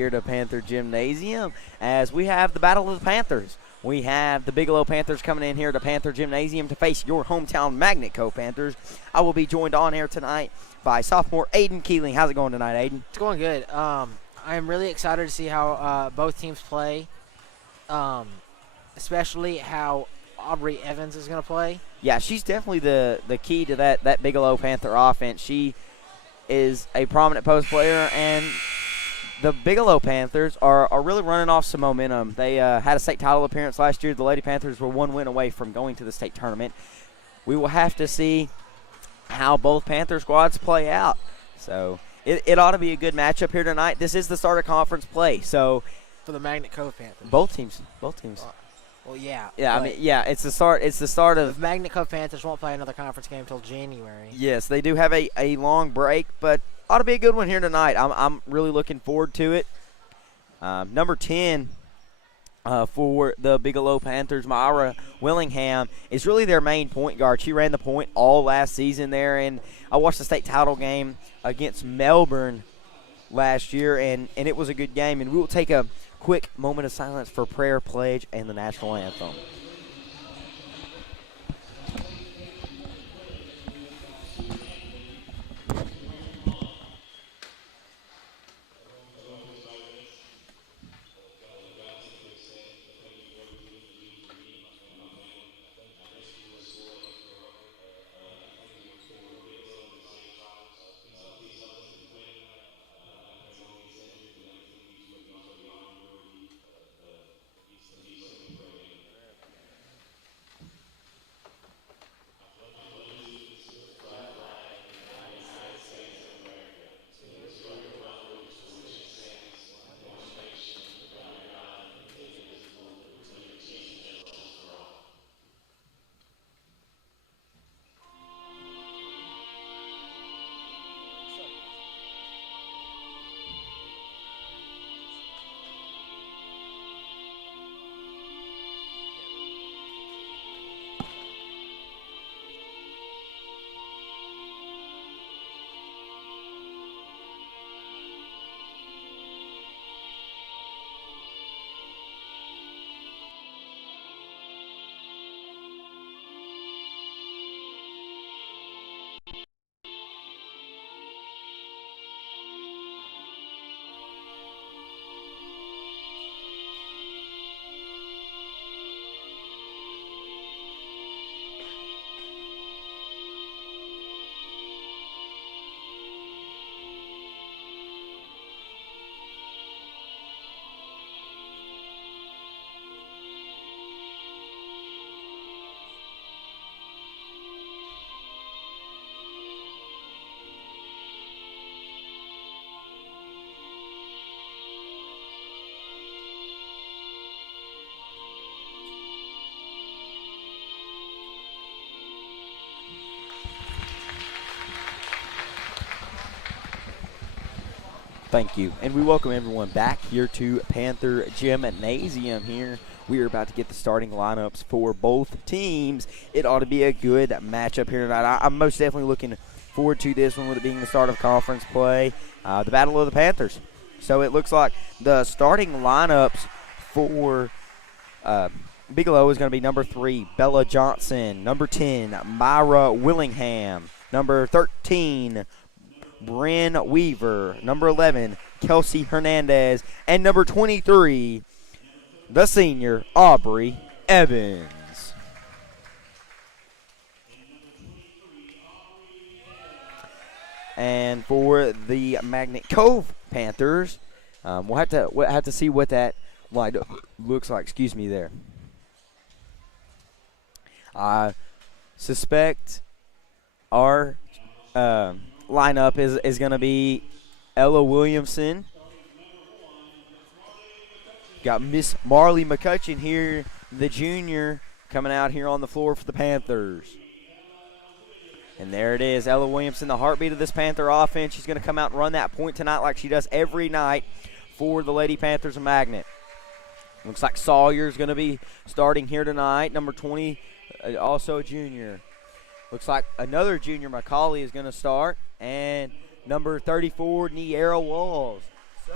here to Panther Gymnasium as we have the Battle of the Panthers. We have the Bigelow Panthers coming in here to Panther Gymnasium to face your hometown Magnet Cove Panthers. I will be joined on air tonight by sophomore Aiden Keeling. How's it going tonight, Aiden? It's going good. I am really excited to see how both teams play, especially how Aubrey Evans is going to play. Yeah, she's definitely the key to that Bigelow Panther offense. She is a prominent post player, and the Bigelow Panthers are really running off some momentum. They had a state title appearance last year. The Lady Panthers were one win away from going to the state tournament. We will have to see how both Panther squads play out. So it ought to be a good matchup here tonight. This is the start of conference play. So for the Magnet Cove Panthers. Both teams. Well, yeah. Yeah, I mean, yeah, it's the start. It's the start of. The Magnet Cove Panthers won't play another conference game until January. Yes, they do have a long break, but ought to be a good one here tonight. I'm really looking forward to it. Number 10 for the Bigelow Panthers, Myra Willingham, is really their main point guard. She ran the point all last season there, and I watched the state title game against Melbourne last year, and it was a good game. And we will take a quick moment of silence for prayer, pledge, and the national anthem. Thank you. And we welcome everyone back here to Panther Gymnasium here. We are about to get the starting lineups for both teams. It ought to be a good matchup here tonight. I'm most definitely looking forward to this one with it being the start of conference play, the Battle of the Panthers. So it looks like the starting lineups for Bigelow is going to be number 3, Bella Johnson, number 10, Myra Willingham, number 13, Bryn Weaver, number 11, Kelsey Hernandez, and number 23, the senior, Aubrey Evans. And for the Magnet Cove Panthers, we'll have to see what that lineup looks like. Excuse me there. I suspect our lineup is going to be Ella Williamson. Got Miss Marley McCutcheon here, the junior, coming out here on the floor for the Panthers. And there it is, Ella Williamson, the heartbeat of this Panther offense. She's going to come out and run that point tonight like she does every night for the Lady Panthers of Magnet. Looks like Sawyer's going to be starting here tonight, number 20, also a junior. Looks like another junior, McCauley, is going to start, and number 34, Niera Walls. So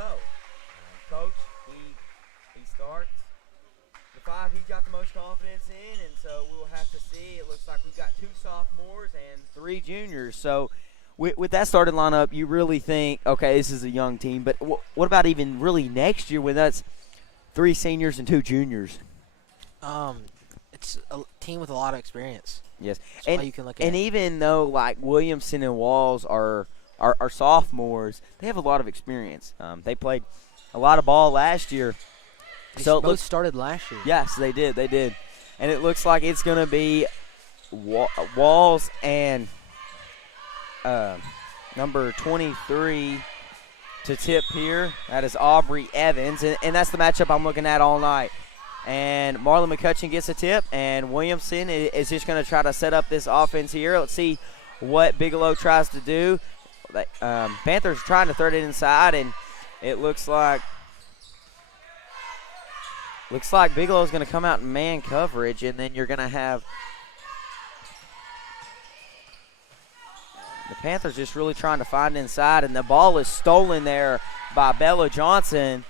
he's got the most confidence in, and so we'll have to see. It looks like we've got 2 sophomores and 3 juniors. So with that starting lineup, you really think, okay, this is a young team. But what about even really next year when that's 3 seniors and 2 juniors? It's a team with a lot of experience. Yes, That's why you can look at and it. even though like Williamson and Walls are sophomores, they have a lot of experience. They played a lot of ball last year. So both started last year. Yes, they did. They did. And it looks like it's going to be Walls and number 23 to tip here. That is Aubrey Evans. And that's the matchup I'm looking at all night. And Marlon McCutcheon gets a tip, and Williamson is just going to try to set up this offense here. Let's see what Bigelow tries to do. Panthers trying to throw it inside, and it looks like Bigelow's going to come out in man coverage, and then you're going to have the Panthers just really trying to find inside, and the ball is stolen there by Bella Johnson,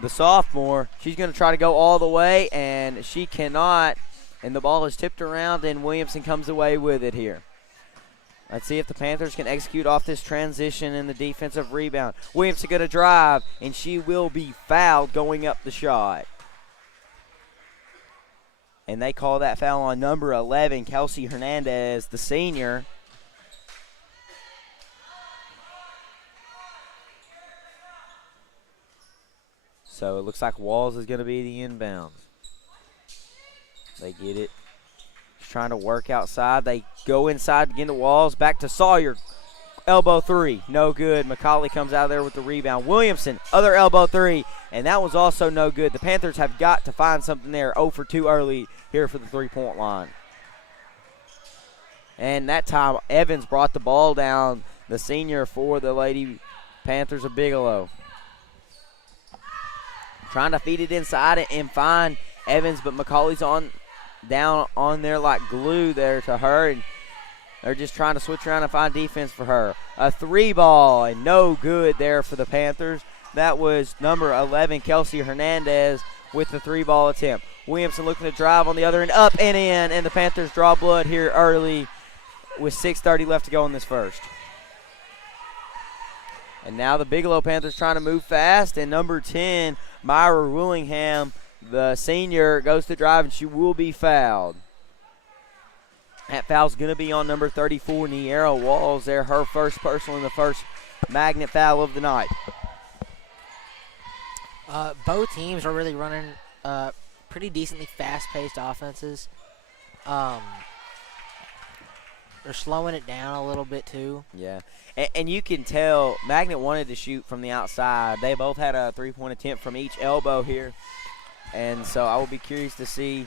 the sophomore. She's going to try to go all the way, and she cannot, and the ball is tipped around, and Williamson comes away with it here. Let's see if the Panthers can execute off this transition in the defensive rebound. Williamson going to drive, and she will be fouled going up the shot. And they call that foul on number 11, Kelsey Hernandez, the senior. So it looks like Walls is going to be the inbound. They get it. Just trying to work outside. They go inside to get to Walls. Back to Sawyer. Elbow 3. No good. McCauley comes out of there with the rebound. Williamson, other elbow 3. And that was also no good. The Panthers have got to find something there. 0 for 2 early here for the three-point line. And that time, Evans brought the ball down, the senior for the Lady Panthers of Bigelow. Trying to feed it inside and find Evans, but McCauley's down on there like glue there to her, and they're just trying to switch around and find defense for her. A 3-ball, and no good there for the Panthers. That was number 11, Kelsey Hernandez, with the 3-ball attempt. Williamson looking to drive on the other end, up and in, and the Panthers draw blood here early with 6:30 left to go in this first. And now the Bigelow Panthers trying to move fast, and number 10, Myra Willingham, the senior, goes to drive, and she will be fouled. That foul's going to be on number 34, Niera Walls there, her first personal and the first magnet foul of the night. Both teams are really running pretty decently fast-paced offenses. They're slowing it down a little bit too. Yeah, and you can tell Magnet wanted to shoot from the outside. They both had a three-point attempt from each elbow here. And so I will be curious to see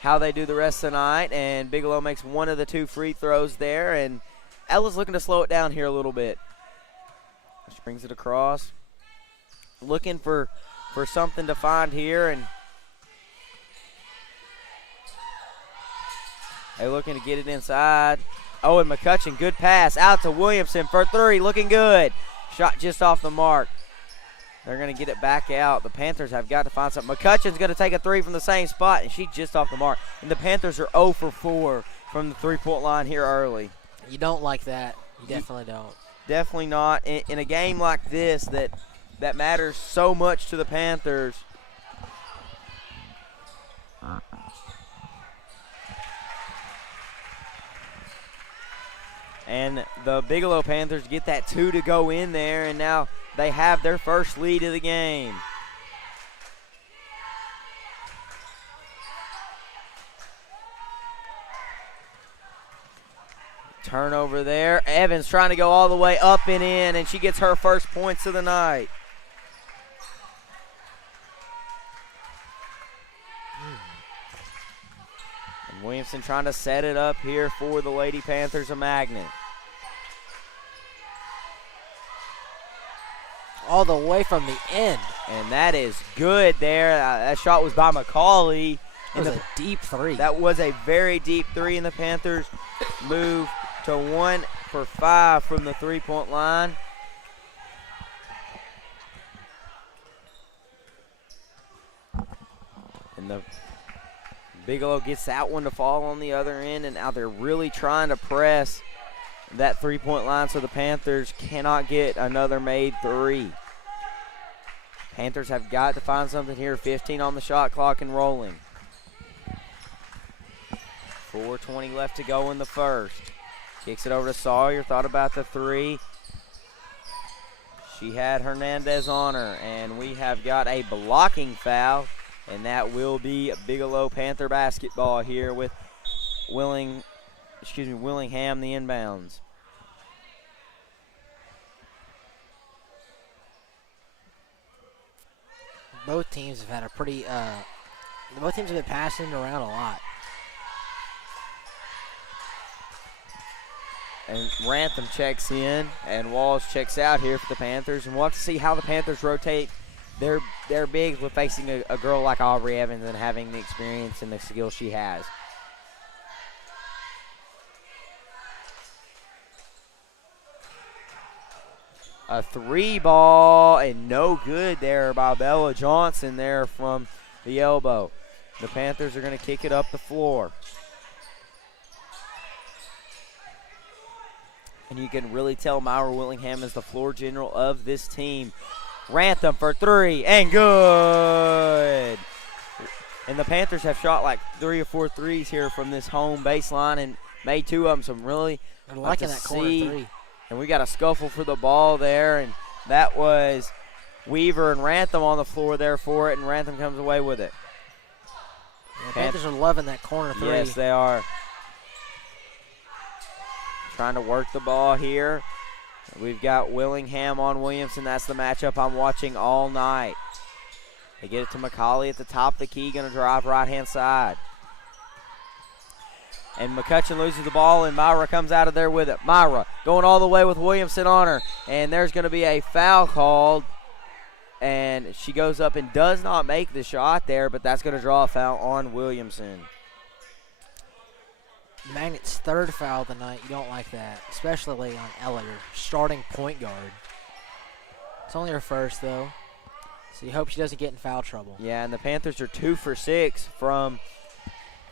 how they do the rest of the night. And Bigelow makes one of the 2 free throws there. And Ella's looking to slow it down here a little bit. She brings it across. Looking for something to find here. And they're looking to get it inside. Oh, and McCutcheon, good pass out to Williamson for 3. Looking good. Shot just off the mark. They're going to get it back out. The Panthers have got to find something. McCutcheon's going to take a 3 from the same spot, and she's just off the mark. And the Panthers are 0 for 4 from the three-point line here early. You don't like that. You definitely don't. Definitely not. In a game like this that matters so much to the Panthers. And the Bigelow Panthers get that 2 to go in there, and now they have their first lead of the game. Turnover there. Evans trying to go all the way up and in, and she gets her first points of the night. And Williamson trying to set it up here for the Lady Panthers of Magnet. All the way from the end. And that is good there. That shot was by McCauley. It was a deep 3. That was a very deep 3, and the Panthers move to 1 for 5 from the three-point line. And Bigelow gets that one to fall on the other end, and now they're really trying to press that three-point line so the Panthers cannot get another made three. Panthers have got to find something here. 15 on the shot clock and rolling. 4:20 left to go in the first. Kicks it over to Sawyer. Thought about the three. She had Hernandez on her, and we have got a blocking foul, and that will be Bigelow Panther basketball here with Willingham the inbounds. Both teams have had a pretty, both teams have been passing around a lot. And Rantham checks in, and Walls checks out here for the Panthers. And we'll have to see how the Panthers rotate their bigs with facing a girl like Aubrey Evans and having the experience and the skill she has. A three ball, and no good there by Bella Johnson there from the elbow. The Panthers are going to kick it up the floor. And you can really tell Myra Willingham is the floor general of this team. Rantham for three, and good. And the Panthers have shot like 3 or 4 threes here from this home baseline and made 2 of them. So I'm really liking that corner three. And we got a scuffle for the ball there, and that was Weaver and Rantham on the floor there for it, and Rantham comes away with it. Yeah, Panthers are loving that corner three. Yes, they are. Trying to work the ball here. We've got Willingham on Williamson. That's the matchup I'm watching all night. They get it to McCauley at the top of the key, going to drive right-hand side. And McCutcheon loses the ball, and Myra comes out of there with it. Myra going all the way with Williamson on her, and there's going to be a foul called, and she goes up and does not make the shot there, but that's going to draw a foul on Williamson. Magnet's third foul of the night. You don't like that, especially on Elliott, starting point guard. It's only her first, though, so you hope she doesn't get in foul trouble. Yeah, and the Panthers are 2 for 6 from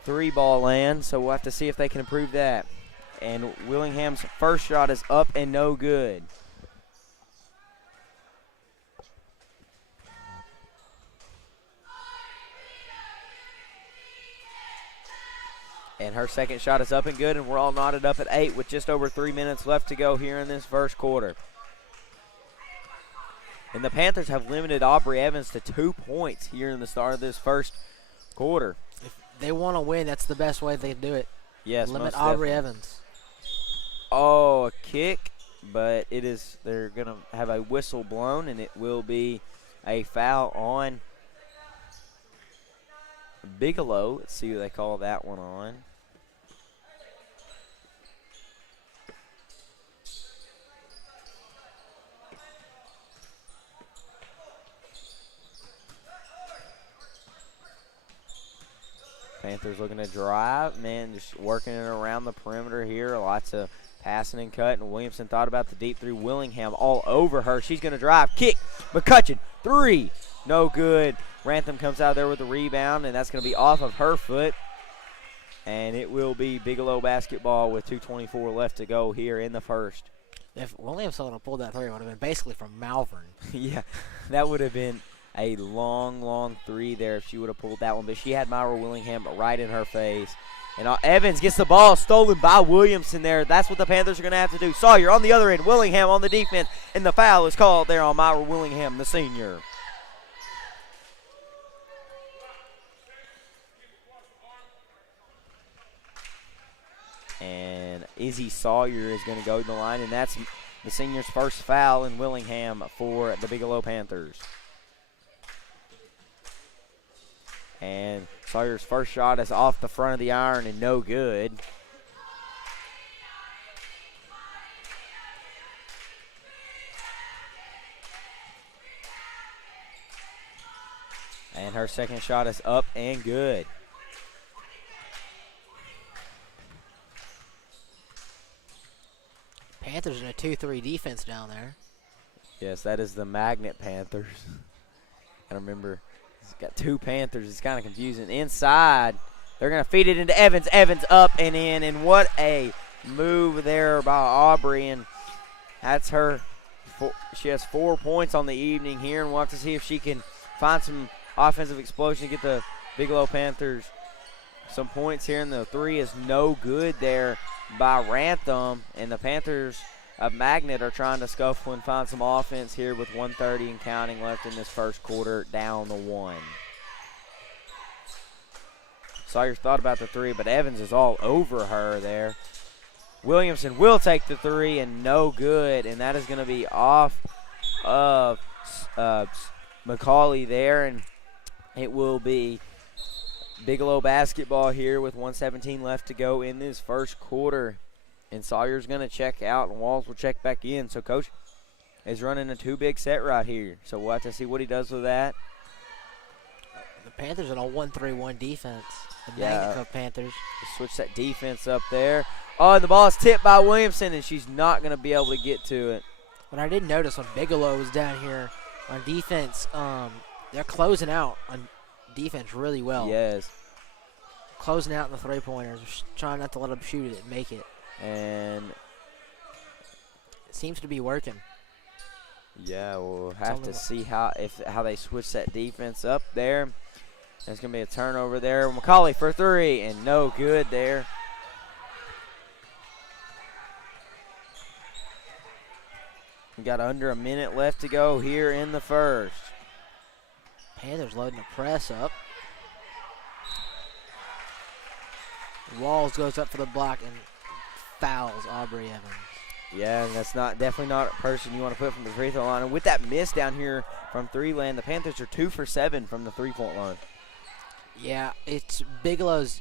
three-ball land, so we'll have to see if they can improve that. And Willingham's first shot is up and no good. And her second shot is up and good, and we're all knotted up at 8 with just over 3 minutes left to go here in this first quarter. And the Panthers have limited Aubrey Evans to 2 points here in the start of this first quarter. If they want to win, that's the best way they can do it. Yes, limit most Aubrey definitely. Evans. Oh, a kick, but they're going to have a whistle blown, and it will be a foul on Bigelow. Let's see who they call that one on. Panthers looking to drive. Man, just working it around the perimeter here. Lots of passing and cutting. Williamson thought about the deep three. Willingham all over her. She's going to drive. Kick. McCutcheon. Three. No good. Rantham comes out there with the rebound, and that's going to be off of her foot. And it will be Bigelow basketball with 2:24 left to go here in the first. If Williamson would have pulled that three, it would have been basically from Malvern. Yeah, that would have been a long, long three there if she would have pulled that one. But she had Myra Willingham right in her face. And Evans gets the ball stolen by Williamson there. That's what the Panthers are going to have to do. Sawyer on the other end. Willingham on the defense. And the foul is called there on Myra Willingham, the senior. And Izzy Sawyer is going to go to the line. And that's the senior's first foul in Willingham for the Bigelow Panthers. And Sawyer's first shot is off the front of the iron and no good. And her second shot is up and good. Panthers in a 2-3 defense down there. Yes, that is the Magnet Panthers. I remember. It's got 2 Panthers. It's kind of confusing. Inside, They're going to feed it into Evans. Evans up and in, and what a move there by Aubrey, and that's her. She has 4 points on the evening here, and we'll have to see if she can find some offensive explosion to get the Bigelow Panthers some points here. And the three is no good there by Rantham, and the Panthers of Magnet are trying to scuffle and find some offense here with 1:30 and counting left in this first quarter, down the one. Sawyer's thought about the three, but Evans is all over her there. Williamson will take the three, and no good, and that is going to be off of McCauley there, and it will be Bigelow basketball here with 1:17 left to go in this first quarter. And Sawyer's going to check out, and Walls will check back in. So Coach is running a two-big set right here. So we'll have to see what he does with that. The Panthers are on a 1-3-1 defense. The Magnet Cove Panthers. Switch that defense up there. Oh, and the ball is tipped by Williamson, and she's not going to be able to get to it. But I did notice when Bigelow was down here on defense, they're closing out on defense really well. Yes. Closing out in the three-pointers, trying not to let them shoot it and make it. And it seems to be working. Yeah, we'll have to see how they switch that defense up there. There's going to be a turnover there. McCauley for three, and no good there. We got under a minute left to go here in the first. Panthers loading the press up. Walls goes up for the block and fouls Aubrey Evans. Yeah, and that's definitely not a person you want to put from the free throw line. And with that miss down here from three land, the Panthers are 2 for 7 from the three-point line. Yeah, it's Bigelow's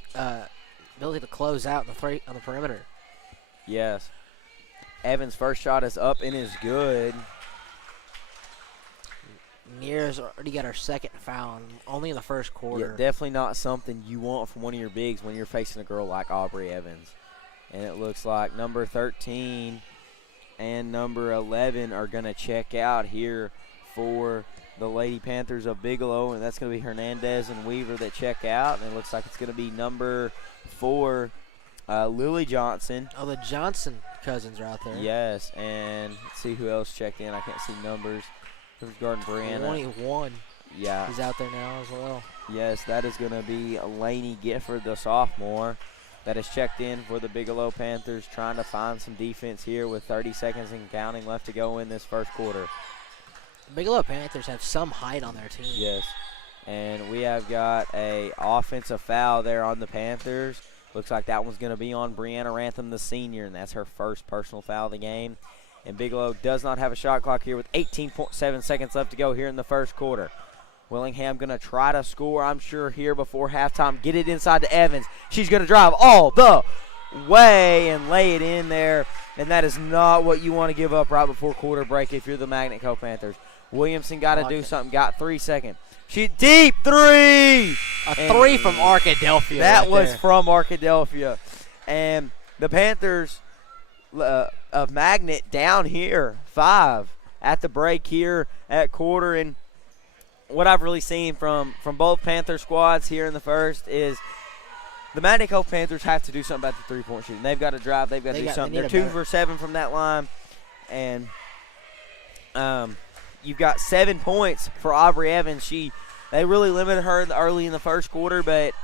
ability to close out on the perimeter. Yes. Evans' first shot is up and is good. Near's already got her second foul, only in the first quarter. Yeah, definitely not something you want from one of your bigs when you're facing a girl like Aubrey Evans. And it looks like number 13 and number 11 are going to check out here for the Lady Panthers of Bigelow, and that's going to be Hernandez and Weaver that check out. And it looks like it's going to be number 4, Lily Johnson. Oh, the Johnson cousins are out there. Yes, and let's see who else checked in. I can't see numbers. Who's guarding Brianna? 21. Yeah. He's out there now as well. Yes, that is going to be Lainey Gifford, the sophomore, that is checked in for the Bigelow Panthers, trying to find some defense here with 30 seconds and counting left to go in this first quarter. The Bigelow Panthers have some height on their team. Yes, and we have got a offensive foul there on the Panthers. Looks like that one's going to be on Brianna Rantham, the senior, and that's her first personal foul of the game. And Bigelow does not have a shot clock here with 18.7 seconds left to go here in the first quarter. Willingham going to try to score, I'm sure, here before halftime. Get it inside to Evans. She's going to drive all the way and lay it in there. And that is not what you want to give up right before quarter break if you're the Magnet Cove Panthers. Williamson got to do something. Got 3 seconds. She deep three. A three from Arkadelphia. That was from Arkadelphia. And the Panthers of Magnet down here 5 at the break here at quarter. And what I've really seen from both Panther squads here in the first is the Magnet Cove Panthers have to do something about the three-point shooting. They've got to drive. They've got to do something. They're 2 for 7 from that line. And you've got 7 points for Aubrey Evans. They really limited her early in the first quarter, but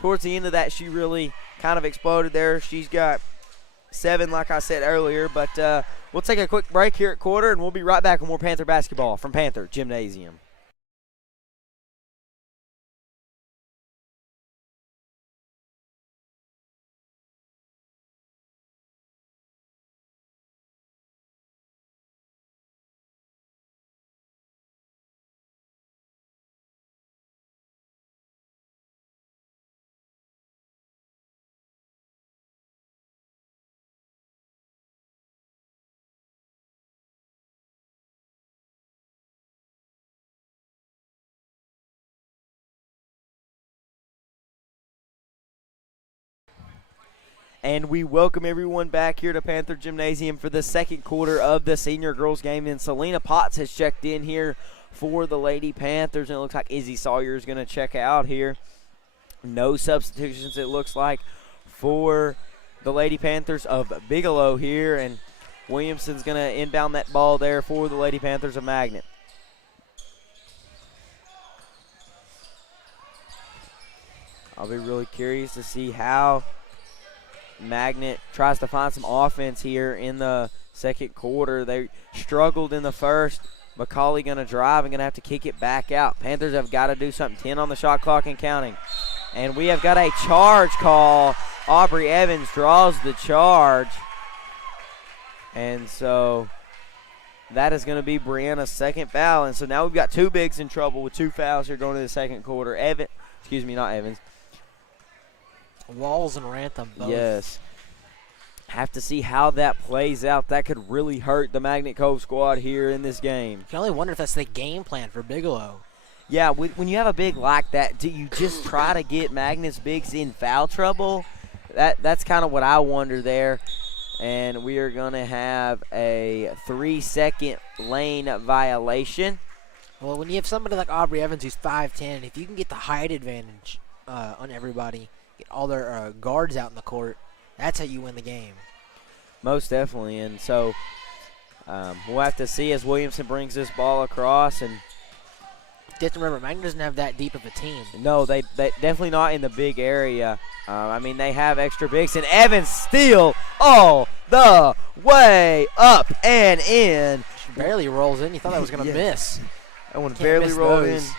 towards the end of that, she really kind of exploded there. She's got 7, like I said earlier. But we'll take a quick break here at quarter, and we'll be right back with more Panther basketball from Panther Gymnasium. And we welcome everyone back here to Panther Gymnasium for the second quarter of the senior girls game. And Selena Potts has checked in here for the Lady Panthers. And it looks like Izzy Sawyer is going to check out here. No substitutions, it looks like, for the Lady Panthers of Bigelow here, and Williamson's going to inbound that ball there for the Lady Panthers of Magnet. I'll be really curious to see how Magnet tries to find some offense here in the second quarter. They struggled in the first. McCauley going to drive and going to have to kick it back out. Panthers have got to do something. 10 on the shot clock and counting. And we have got a charge call. Aubrey Evans draws the charge. And so that is going to be Brianna's second foul. And so now we've got two bigs in trouble with two fouls here going to the second quarter. Not Evans. Walls and Rantham both. Yes. Have to see how that plays out. That could really hurt the Magnet Cove squad here in this game. You can only wonder if that's the game plan for Bigelow. Yeah, when you have a big like that, do you just try to get Magnet's bigs in foul trouble? That's kind of what I wonder there. And we are going to have a 3-second lane violation. Well, when you have somebody like Aubrey Evans who's 5'10", if you can get the height advantage on everybody, get all their guards out in the court, that's how you win the game. Most definitely. And so we'll have to see as Williamson brings this ball across. And You have to remember, Magnet doesn't have that deep of a team. no, they definitely not in the big area. They have extra bigs. And Evans still all the way up and in. She barely rolls in. You thought that was going to Yeah. miss. That one Can't barely miss rolled those. in.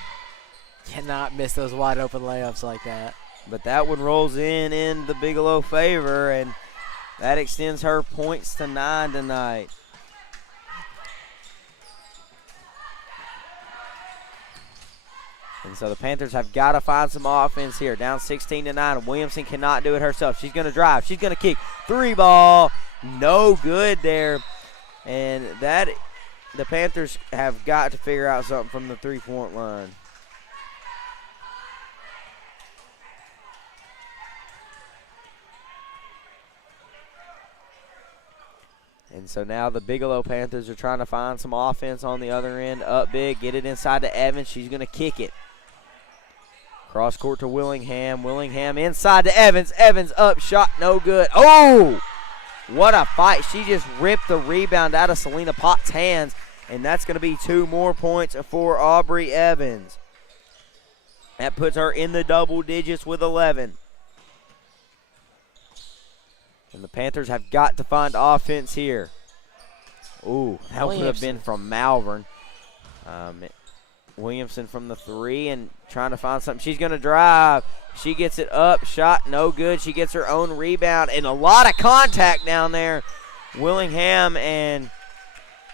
Cannot miss those wide open layups like that. But that one rolls in the Bigelow favor, and that extends her points to 9 tonight. And so the Panthers have got to find some offense here. Down 16-9. Williamson cannot do it herself. She's going to drive. She's going to kick. 3-ball. No good there. And the Panthers have got to figure out something from the three-point line. And so now the Bigelow Panthers are trying to find some offense on the other end. Up big, get it inside to Evans. She's going to kick it. Cross court to Willingham. Willingham inside to Evans. Evans up, shot no good. Oh, what a fight. She just ripped the rebound out of Selena Potts' hands. And that's going to be 2 more points for Aubrey Evans. That puts her in the double digits with 11. And the Panthers have got to find offense here. Ooh, that would have been from Malvern. Williamson from the 3 and trying to find something. She's going to drive. She gets it up. Shot no good. She gets her own rebound. And a lot of contact down there. Willingham and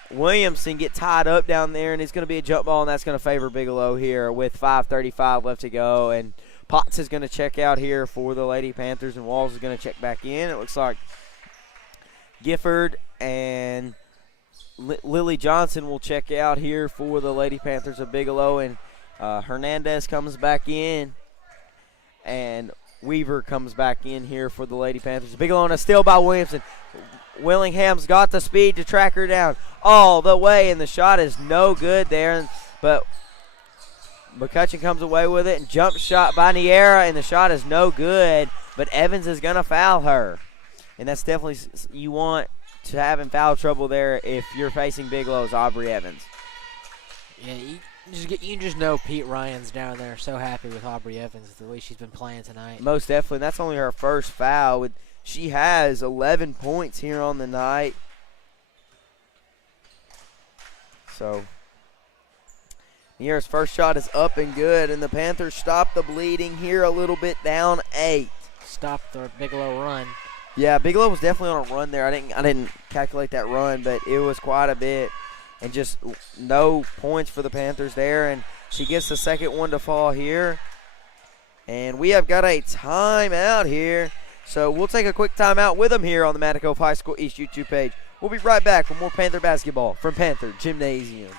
Williamson get tied up down there. And it's going to be a jump ball, and that's going to favor Bigelow here with 5:35 left to go. And Potts is going to check out here for the Lady Panthers, and Walls is going to check back in. It looks like Gifford and Lily Johnson will check out here for the Lady Panthers of Bigelow, and Hernandez comes back in, and Weaver comes back in here for the Lady Panthers. Bigelow on a steal by Williamson. Willingham's got the speed to track her down all the way, and the shot is no good there, but McCutcheon comes away with it, and jump shot by Niera, and the shot is no good, but Evans is going to foul her. And that's definitely, you want to have in foul trouble there if you're facing Bigelow's Aubrey Evans. Yeah, you just know Pete Ryan's down there so happy with Aubrey Evans, the way she's been playing tonight. Most definitely. That's only her first foul. She has 11 points here on the night. So Niera's first shot is up and good, and the Panthers stop the bleeding here a little bit, down 8. Stop the Bigelow run. Yeah, Bigelow was definitely on a run there. I didn't calculate that run, but it was quite a bit. And just no points for the Panthers there. And she gets the second one to fall here. And we have got a timeout here. So we'll take a quick timeout with them here on the Magnet Cove High School East YouTube page. We'll be right back for more Panther basketball from Panther Gymnasium.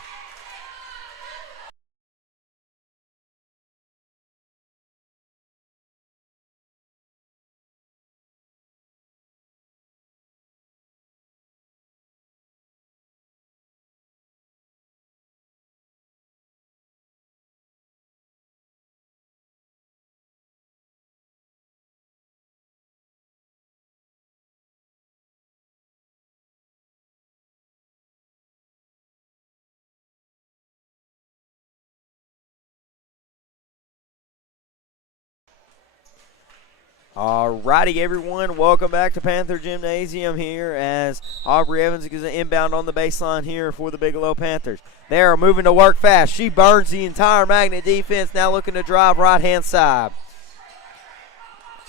Alrighty, everyone, welcome back to Panther Gymnasium here as Aubrey Evans is going to inbound on the baseline here for the Bigelow Panthers. They are moving to work fast. She burns the entire Magnet defense, now looking to drive right-hand side.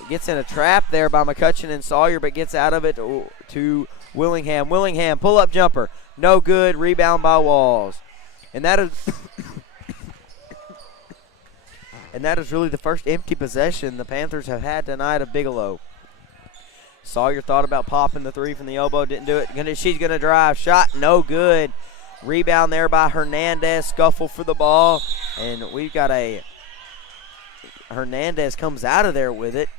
Gets in a trap there by McCutcheon and Sawyer, but gets out of it to Willingham. Willingham, pull-up jumper. No good, rebound by Walls. And that is... And that is really the first empty possession the Panthers have had tonight of Bigelow. Sawyer thought about popping the three from the elbow, didn't do it. She's going to drive. Shot, no good. Rebound there by Hernandez. Scuffle for the ball. And we've got a Hernandez comes out of there with it.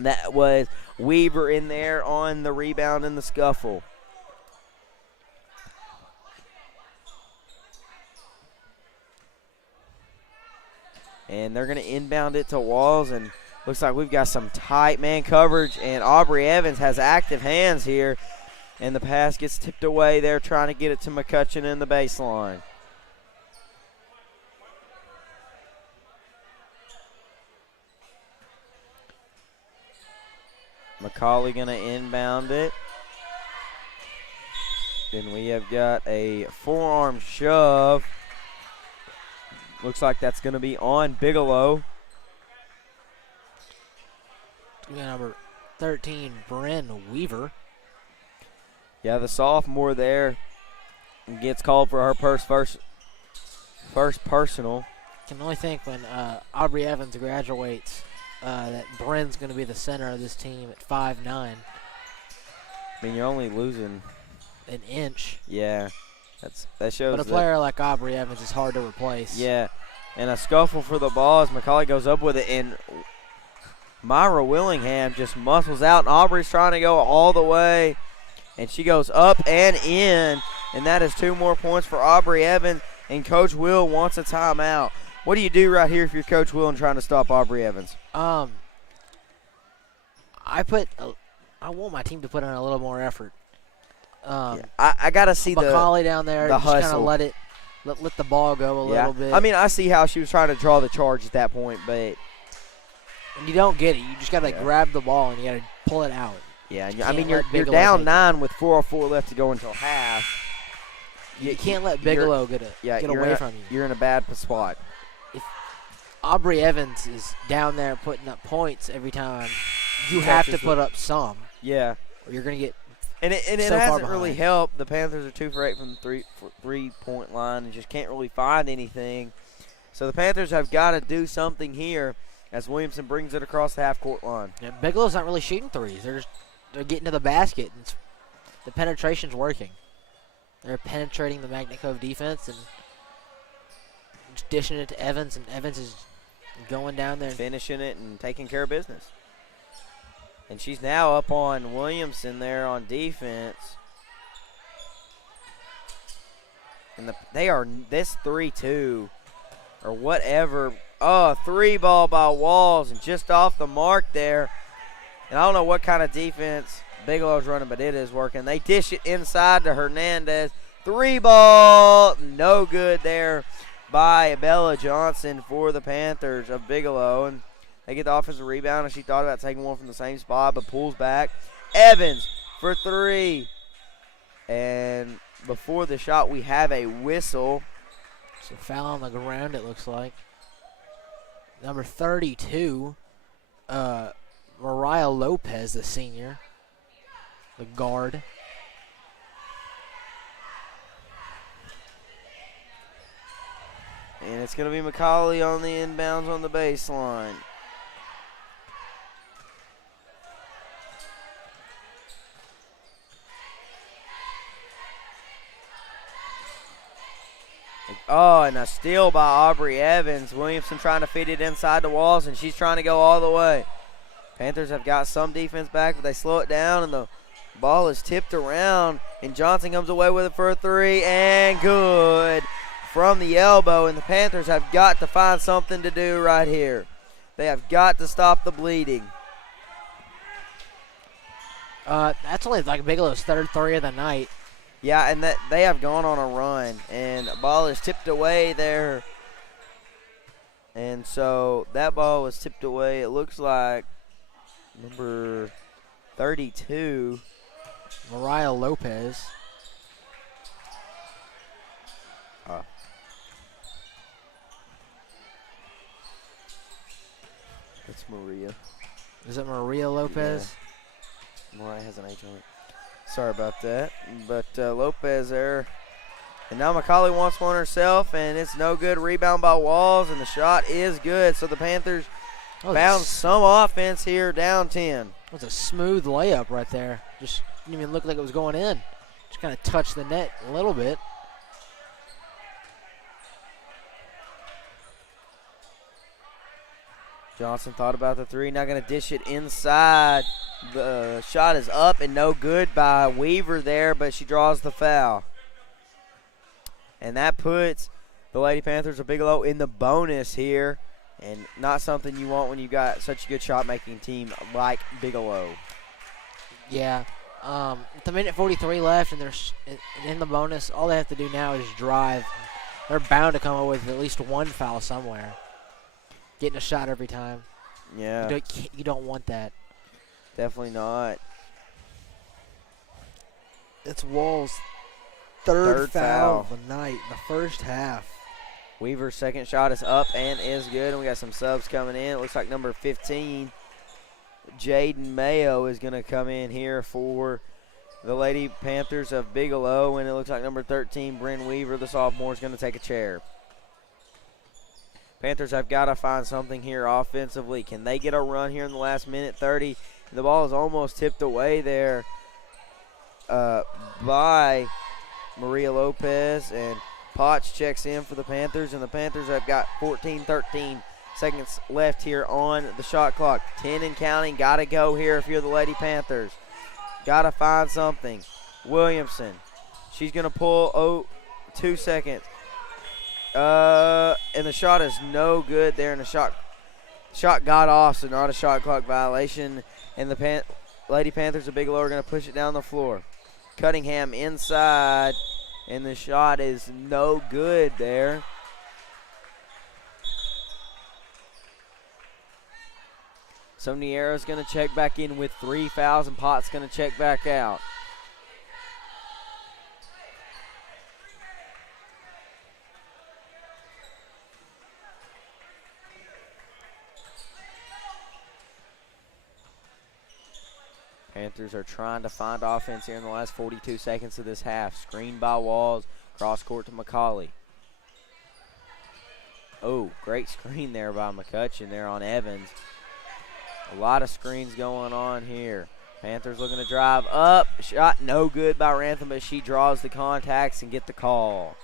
That was Weaver in there on the rebound and the scuffle. And they're going to inbound it to Walls, and looks like we've got some tight man coverage, and Aubrey Evans has active hands here, and the pass gets tipped away there trying to get it to McCutcheon in the baseline. McCauley going to inbound it. Then we have got a forearm shove. Looks like that's going to be on Bigelow. Number 13, Bryn Weaver. Yeah, the sophomore there gets called for her first personal. Can only think when Aubrey Evans graduates that Bryn's going to be the center of this team at 5'9". I mean, you're only losing an inch. Yeah. That shows. But a player like Aubrey Evans is hard to replace. Yeah, and a scuffle for the ball as McCauley goes up with it, and Myra Willingham just muscles out, and Aubrey's trying to go all the way, and she goes up and in, and that is 2 more points for Aubrey Evans, and Coach Will wants a timeout. What do you do right here if you're Coach Will and trying to stop Aubrey Evans? I want my team to put in a little more effort. I gotta see McCauley down there. the just hustle. Kind of let the ball go a little bit. I mean, I see how she was trying to draw the charge at that point, but and you don't get it. You just gotta grab the ball and you gotta pull it out. Yeah, I mean you're down 9 with 4:04 left to go until half. You can't let Bigelow get away from you. You're in a bad spot. If Aubrey Evans is down there putting up points every time, you have to put up some. Yeah, or you're gonna get. And it hasn't really helped. The Panthers are 2 for 8 from the three-point line and just can't really find anything. So the Panthers have got to do something here as Williamson brings it across the half-court line. Yeah, Bigelow's not really shooting threes. They're getting to the basket, and the penetration's working. They're penetrating the Magnet Cove defense and just dishing it to Evans, and Evans is going down there. Finishing it and taking care of business. And she's now up on Williamson there on defense. And they are this 3-2 or whatever. Oh, 3 ball by Walls and just off the mark there. And I don't know what kind of defense Bigelow's running, but it is working. They dish it inside to Hernandez. 3 ball, no good there by Bella Johnson for the Panthers of Bigelow. And they get the offensive rebound, and she thought about taking one from the same spot, but pulls back. Evans for 3. And before the shot, we have a whistle. It's a foul on the ground, it looks like. Number 32, Mariah Lopez, the senior, the guard. And it's going to be McCauley on the inbounds on the baseline. Oh, and a steal by Aubrey Evans. Williamson trying to feed it inside the Walls, and she's trying to go all the way. Panthers have got some defense back, but they slow it down, and the ball is tipped around, and Johnson comes away with it for a 3, and good from the elbow, and the Panthers have got to find something to do right here. They have got to stop the bleeding. That's only like Bigelow's 3rd 3 of the night. Yeah, and that they have gone on a run, and the ball is tipped away there. And so that ball was tipped away. It looks like number 32. Mariah Lopez. That's Maria. Is it Maria Lopez? Yeah. Mariah has an H on it. Sorry about that. But Lopez there. And now Macaulay wants one herself, and it's no good. Rebound by Walls, and the shot is good. So the Panthers found some offense here, down 10. That was a smooth layup right there. Just didn't even look like it was going in. Just kind of touched the net a little bit. Johnson thought about the three, now going to dish it inside. The shot is up and no good by Weaver there, but she draws the foul. And that puts the Lady Panthers of Bigelow in the bonus here, and not something you want when you've got such a good shot-making team like Bigelow. Yeah. With a minute 43 left, and they're in the bonus, all they have to do now is drive. They're bound to come up with at least one foul somewhere. Getting a shot every time. Yeah. You don't want that. Definitely not. It's Wall's third foul of the night, the first half. Weaver's second shot is up and is good, and we got some subs coming in. It looks like number 15, Jaden Mayo, is going to come in here for the Lady Panthers of Bigelow, and it looks like number 13, Bryn Weaver, the sophomore, is going to take a chair. Panthers have got to find something here offensively. Can they get a run here in the last minute 30? The ball is almost tipped away there by Maria Lopez, and Potts checks in for the Panthers, and the Panthers have got 13 seconds left here on the shot clock. 10 and counting. Got to go here if you're the Lady Panthers. Got to find something. Williamson. She's going to pull 2 seconds. And the shot is no good there, and the shot got off, so not a shot clock violation. And the Lady Panthers of Bigelow are going to push it down the floor. Cunningham inside, and the shot is no good there. So Niera's going to check back in with 3 fouls, and Potts going to check back out. Panthers are trying to find offense here in the last 42 seconds of this half. Screen by Walls, cross court to McCauley. Oh, great screen there by McCutcheon there on Evans. A lot of screens going on here. Panthers looking to drive up. Shot no good by Rantham, but she draws the contacts and get the call.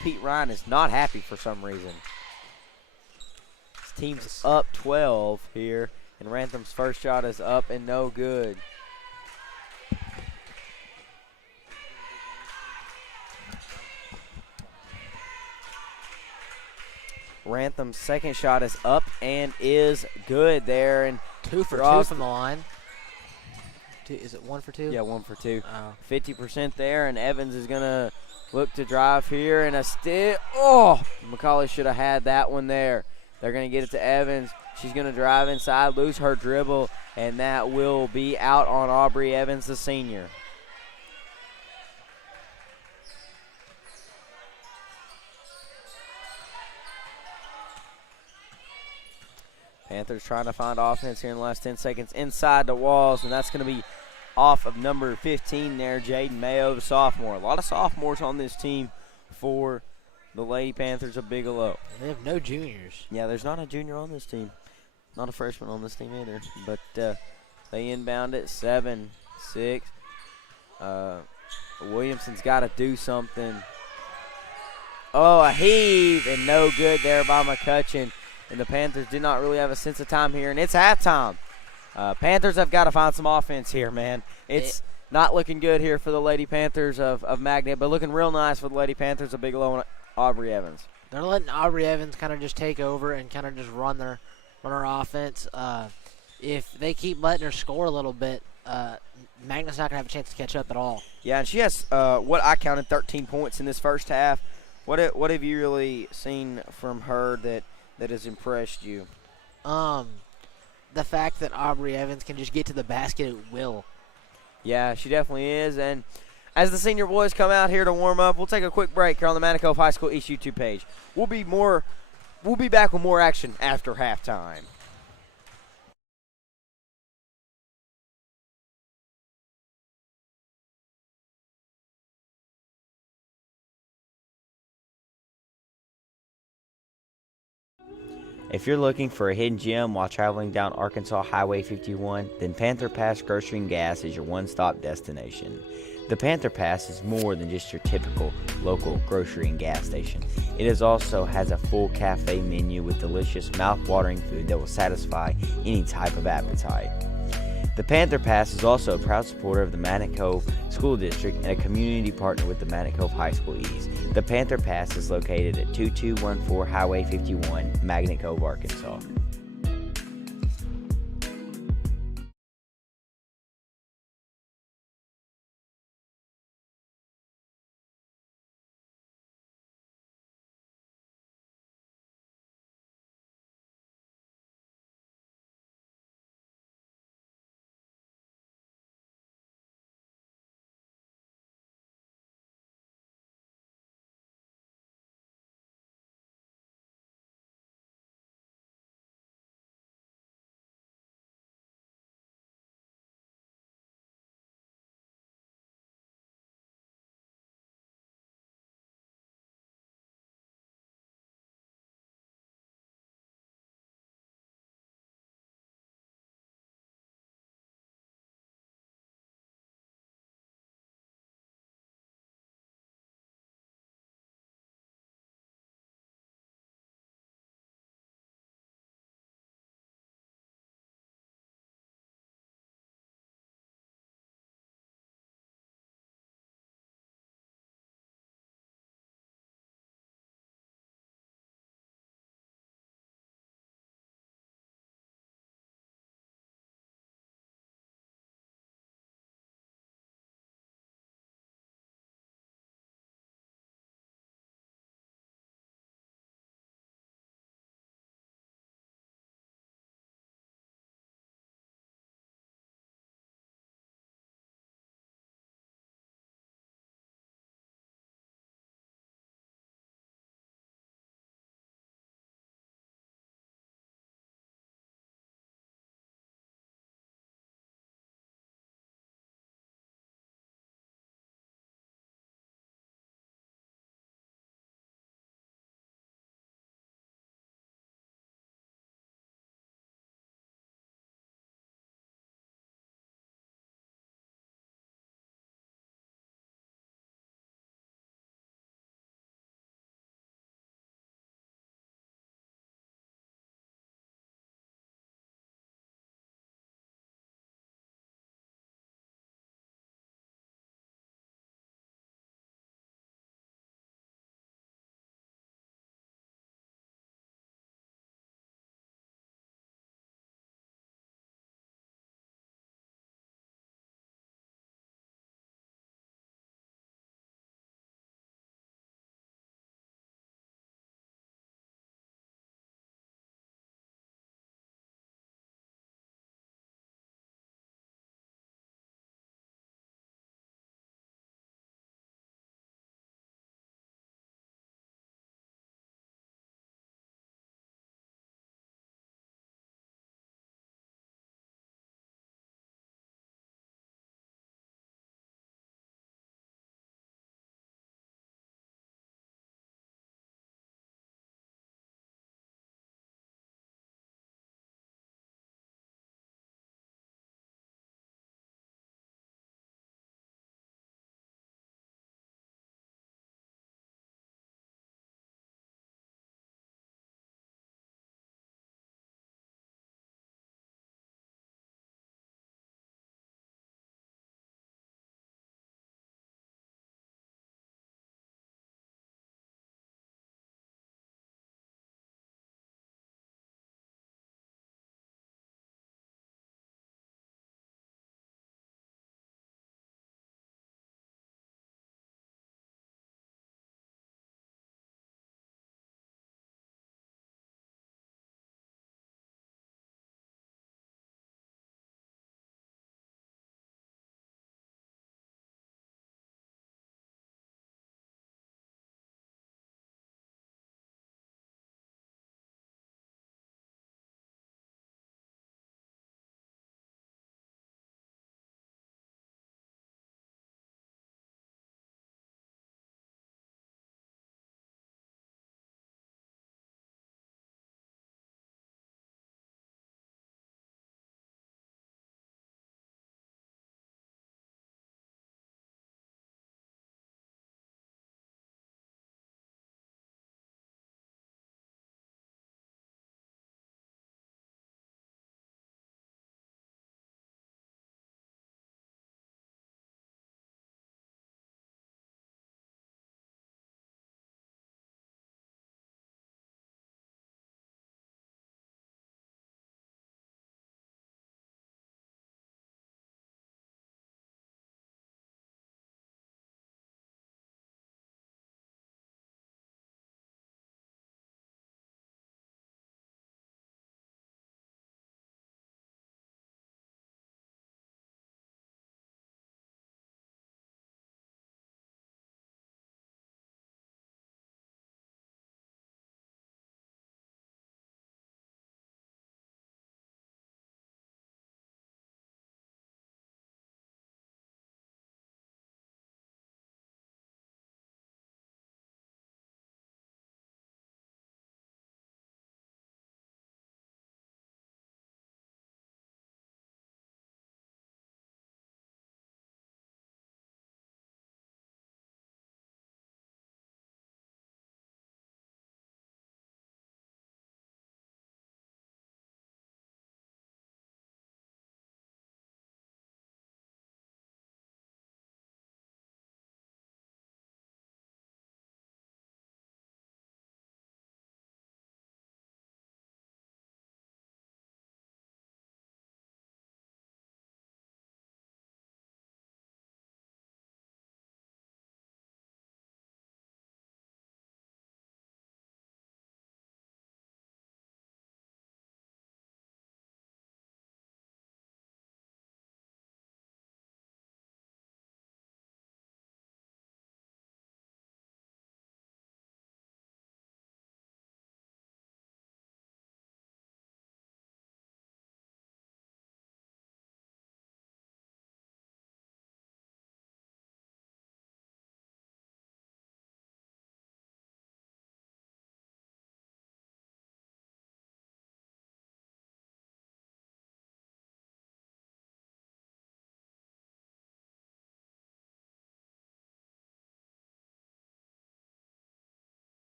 Pete Ryan is not happy for some reason. His team's up 12 here, and Rantham's first shot is up and no good. Rantham's second shot is up and is good there. And 2 for 2 from the line. Is it 1 for 2? Yeah, 1 for 2. Oh. 50% there, and Evans is going to look to drive here, and a stick. Oh, McCauley should have had that one there. They're going to get it to Evans. She's going to drive inside, lose her dribble, and that will be out on Aubrey Evans, the senior. Panthers trying to find offense here in the last 10 seconds inside the Walls, and that's going to be off of number 15 there, Jaden Mayo, the sophomore. A lot of sophomores on this team for the Lady Panthers of Bigelow. They have no juniors. Yeah, there's not a junior on this team. Not a freshman on this team either. But they inbound it 7-6. Williamson's got to do something. Oh, a heave, and no good there by McCutcheon. And the Panthers did not really have a sense of time here, and it's halftime. Panthers have got to find some offense here, man. It's not looking good here for the Lady Panthers of Magnet, but looking real nice for the Lady Panthers of Bigelow and Aubrey Evans. They're letting Aubrey Evans kind of just take over and kind of just run her offense. If they keep letting her score a little bit, Magnet's not going to have a chance to catch up at all. Yeah, and she has what I counted 13 points in this first half. What have you really seen from her that has impressed you? The fact that Aubrey Evans can just get to the basket at will. Yeah, she definitely is. And as the senior boys come out here to warm up, we'll take a quick break here on the Manicove High School East YouTube page. We'll be back with more action after halftime. If you're looking for a hidden gem while traveling down Arkansas Highway 51, then Panther Pass Grocery and Gas is your one-stop destination. The Panther Pass is more than just your typical local grocery and gas station. It also has a full cafe menu with delicious, mouth-watering food that will satisfy any type of appetite. The Panther Pass is also a proud supporter of the Magnet Cove School District and a community partner with the Magnet Cove High School East. The Panther Pass is located at 2214 Highway 51, Magnet Cove, Arkansas.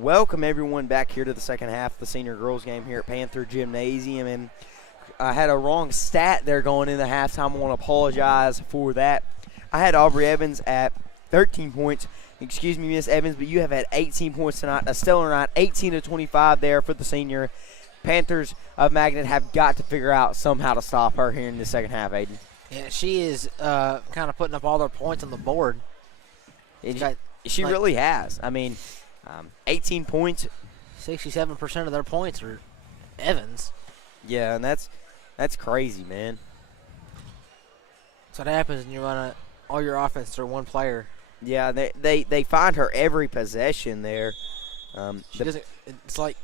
Welcome everyone back here to the second half of the senior girls game here at Panther Gymnasium. And I had a wrong stat there going into halftime. I want to apologize for that. I had Aubrey Evans at 13 points. Excuse me, Miss Evans, but you have had 18 points tonight. A stellar night, 18 to 25 there for the senior. Panthers of Magnet have got to figure out somehow to stop her here in the second half, Aiden. Yeah, she is kind of putting up all their points on the board. She really has. I mean, 18 points. 67% of their points are Evans. Yeah, and that's crazy, man. That's what happens when you run all your offense through one player. Yeah, they find her every possession there. She doesn't. It's like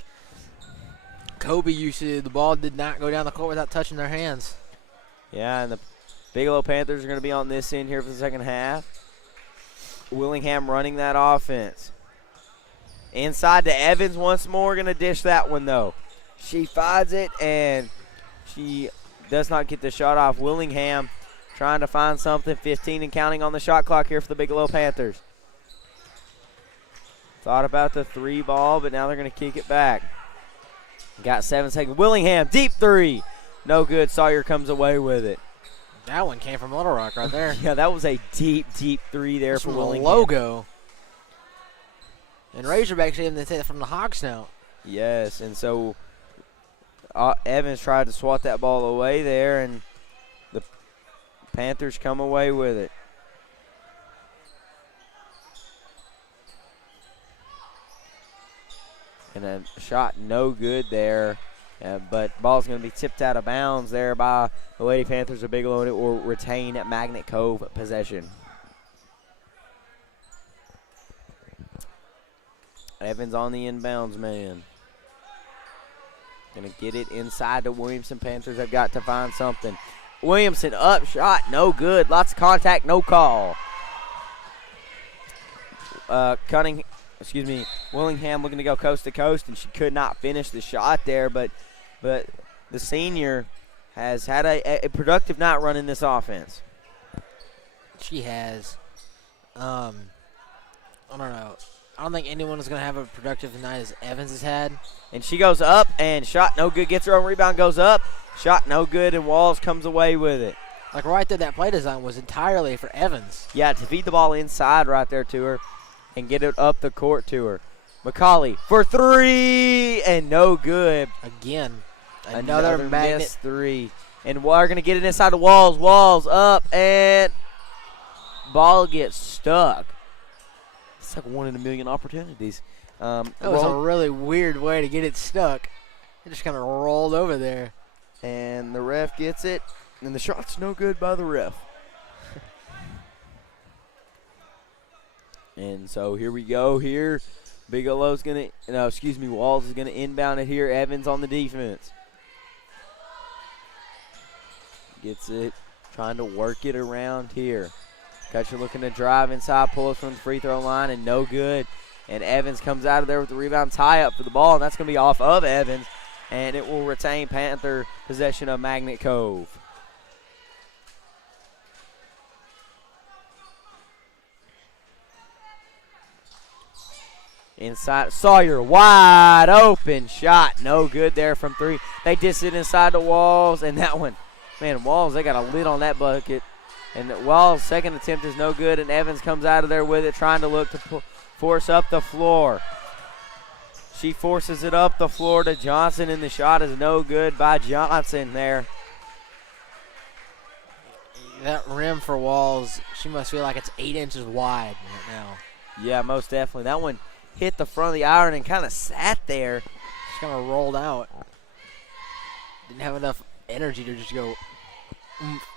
Kobe used to. The ball did not go down the court without touching their hands. Yeah, and the Bigelow Panthers are going to be on this end here for the second half. Willingham running that offense. Inside to Evans once more. Going to dish that one, though. She finds it, and she does not get the shot off. Willingham trying to find something. 15 and counting on the shot clock here for the Bigelow Panthers. Thought about the three ball, but now they're going to kick it back. Got 7 seconds. Willingham, deep three. No good. Sawyer comes away with it. That one came from Little Rock right there. Yeah, that was a deep, deep three there for Willingham. Logo. And Razorbacks even take that from the Hog Snout. Yes, and so Evans tried to swat that ball away there, and the Panthers come away with it. And a shot no good there, but ball's going to be tipped out of bounds there by the Lady Panthers of Bigelow, and it will retain Magnet Cove possession. Evans on the inbounds man. Going to get it inside to Williamson. Panthers have got to find something. Williamson up, shot, no good. Lots of contact, no call. Willingham looking to go coast to coast, and she could not finish the shot there, but the senior has had a productive night running this offense. She has. I don't know. I don't think anyone is going to have a productive night as Evans has had. And she goes up, and shot no good. Gets her own rebound, goes up. Shot no good, and Walls comes away with it. Like right there, that play design was entirely for Evans. Yeah, to feed the ball inside right there to her and get it up the court to her. McCauley for three, and no good. Again, another Magnet missed three. And we're going to get it inside the Walls. Walls up, and ball gets stuck. It's like 1 in a million opportunities. That was a really weird way to get it stuck. It just kind of rolled over there. And the ref gets it, and the shot's no good by the ref. And so here we go here. Bigelow's going to, Walls is going to inbound it here. Evans on the defense. Gets it, trying to work it around here. Kutcher looking to drive inside, pull it from the free throw line, and no good. And Evans comes out of there with the rebound tie-up for the ball, and that's going to be off of Evans, and it will retain Panther possession of Magnet Cove. Inside, Sawyer, wide open shot. No good there from three. They diss it inside the Walls, and that one, man, Walls, they got a lid on that bucket. And Walls' second attempt is no good, and Evans comes out of there with it, trying to look to force up the floor. She forces it up the floor to Johnson, and the shot is no good by Johnson there. That rim for Walls, she must feel like it's 8 inches wide right now. Yeah, most definitely. That one hit the front of the iron and kind of sat there. Just kind of rolled out. Didn't have enough energy to just go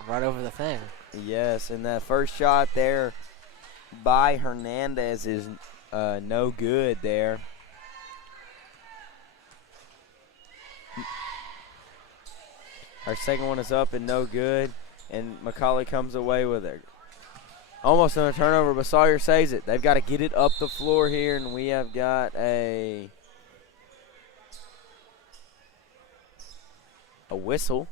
right over the thing. Yes, and that first shot there by Hernandez is no good there. Our second one is up and no good, and McCauley comes away with it. Almost on a turnover, but Sawyer saves it. They've got to get it up the floor here, and we have got a whistle.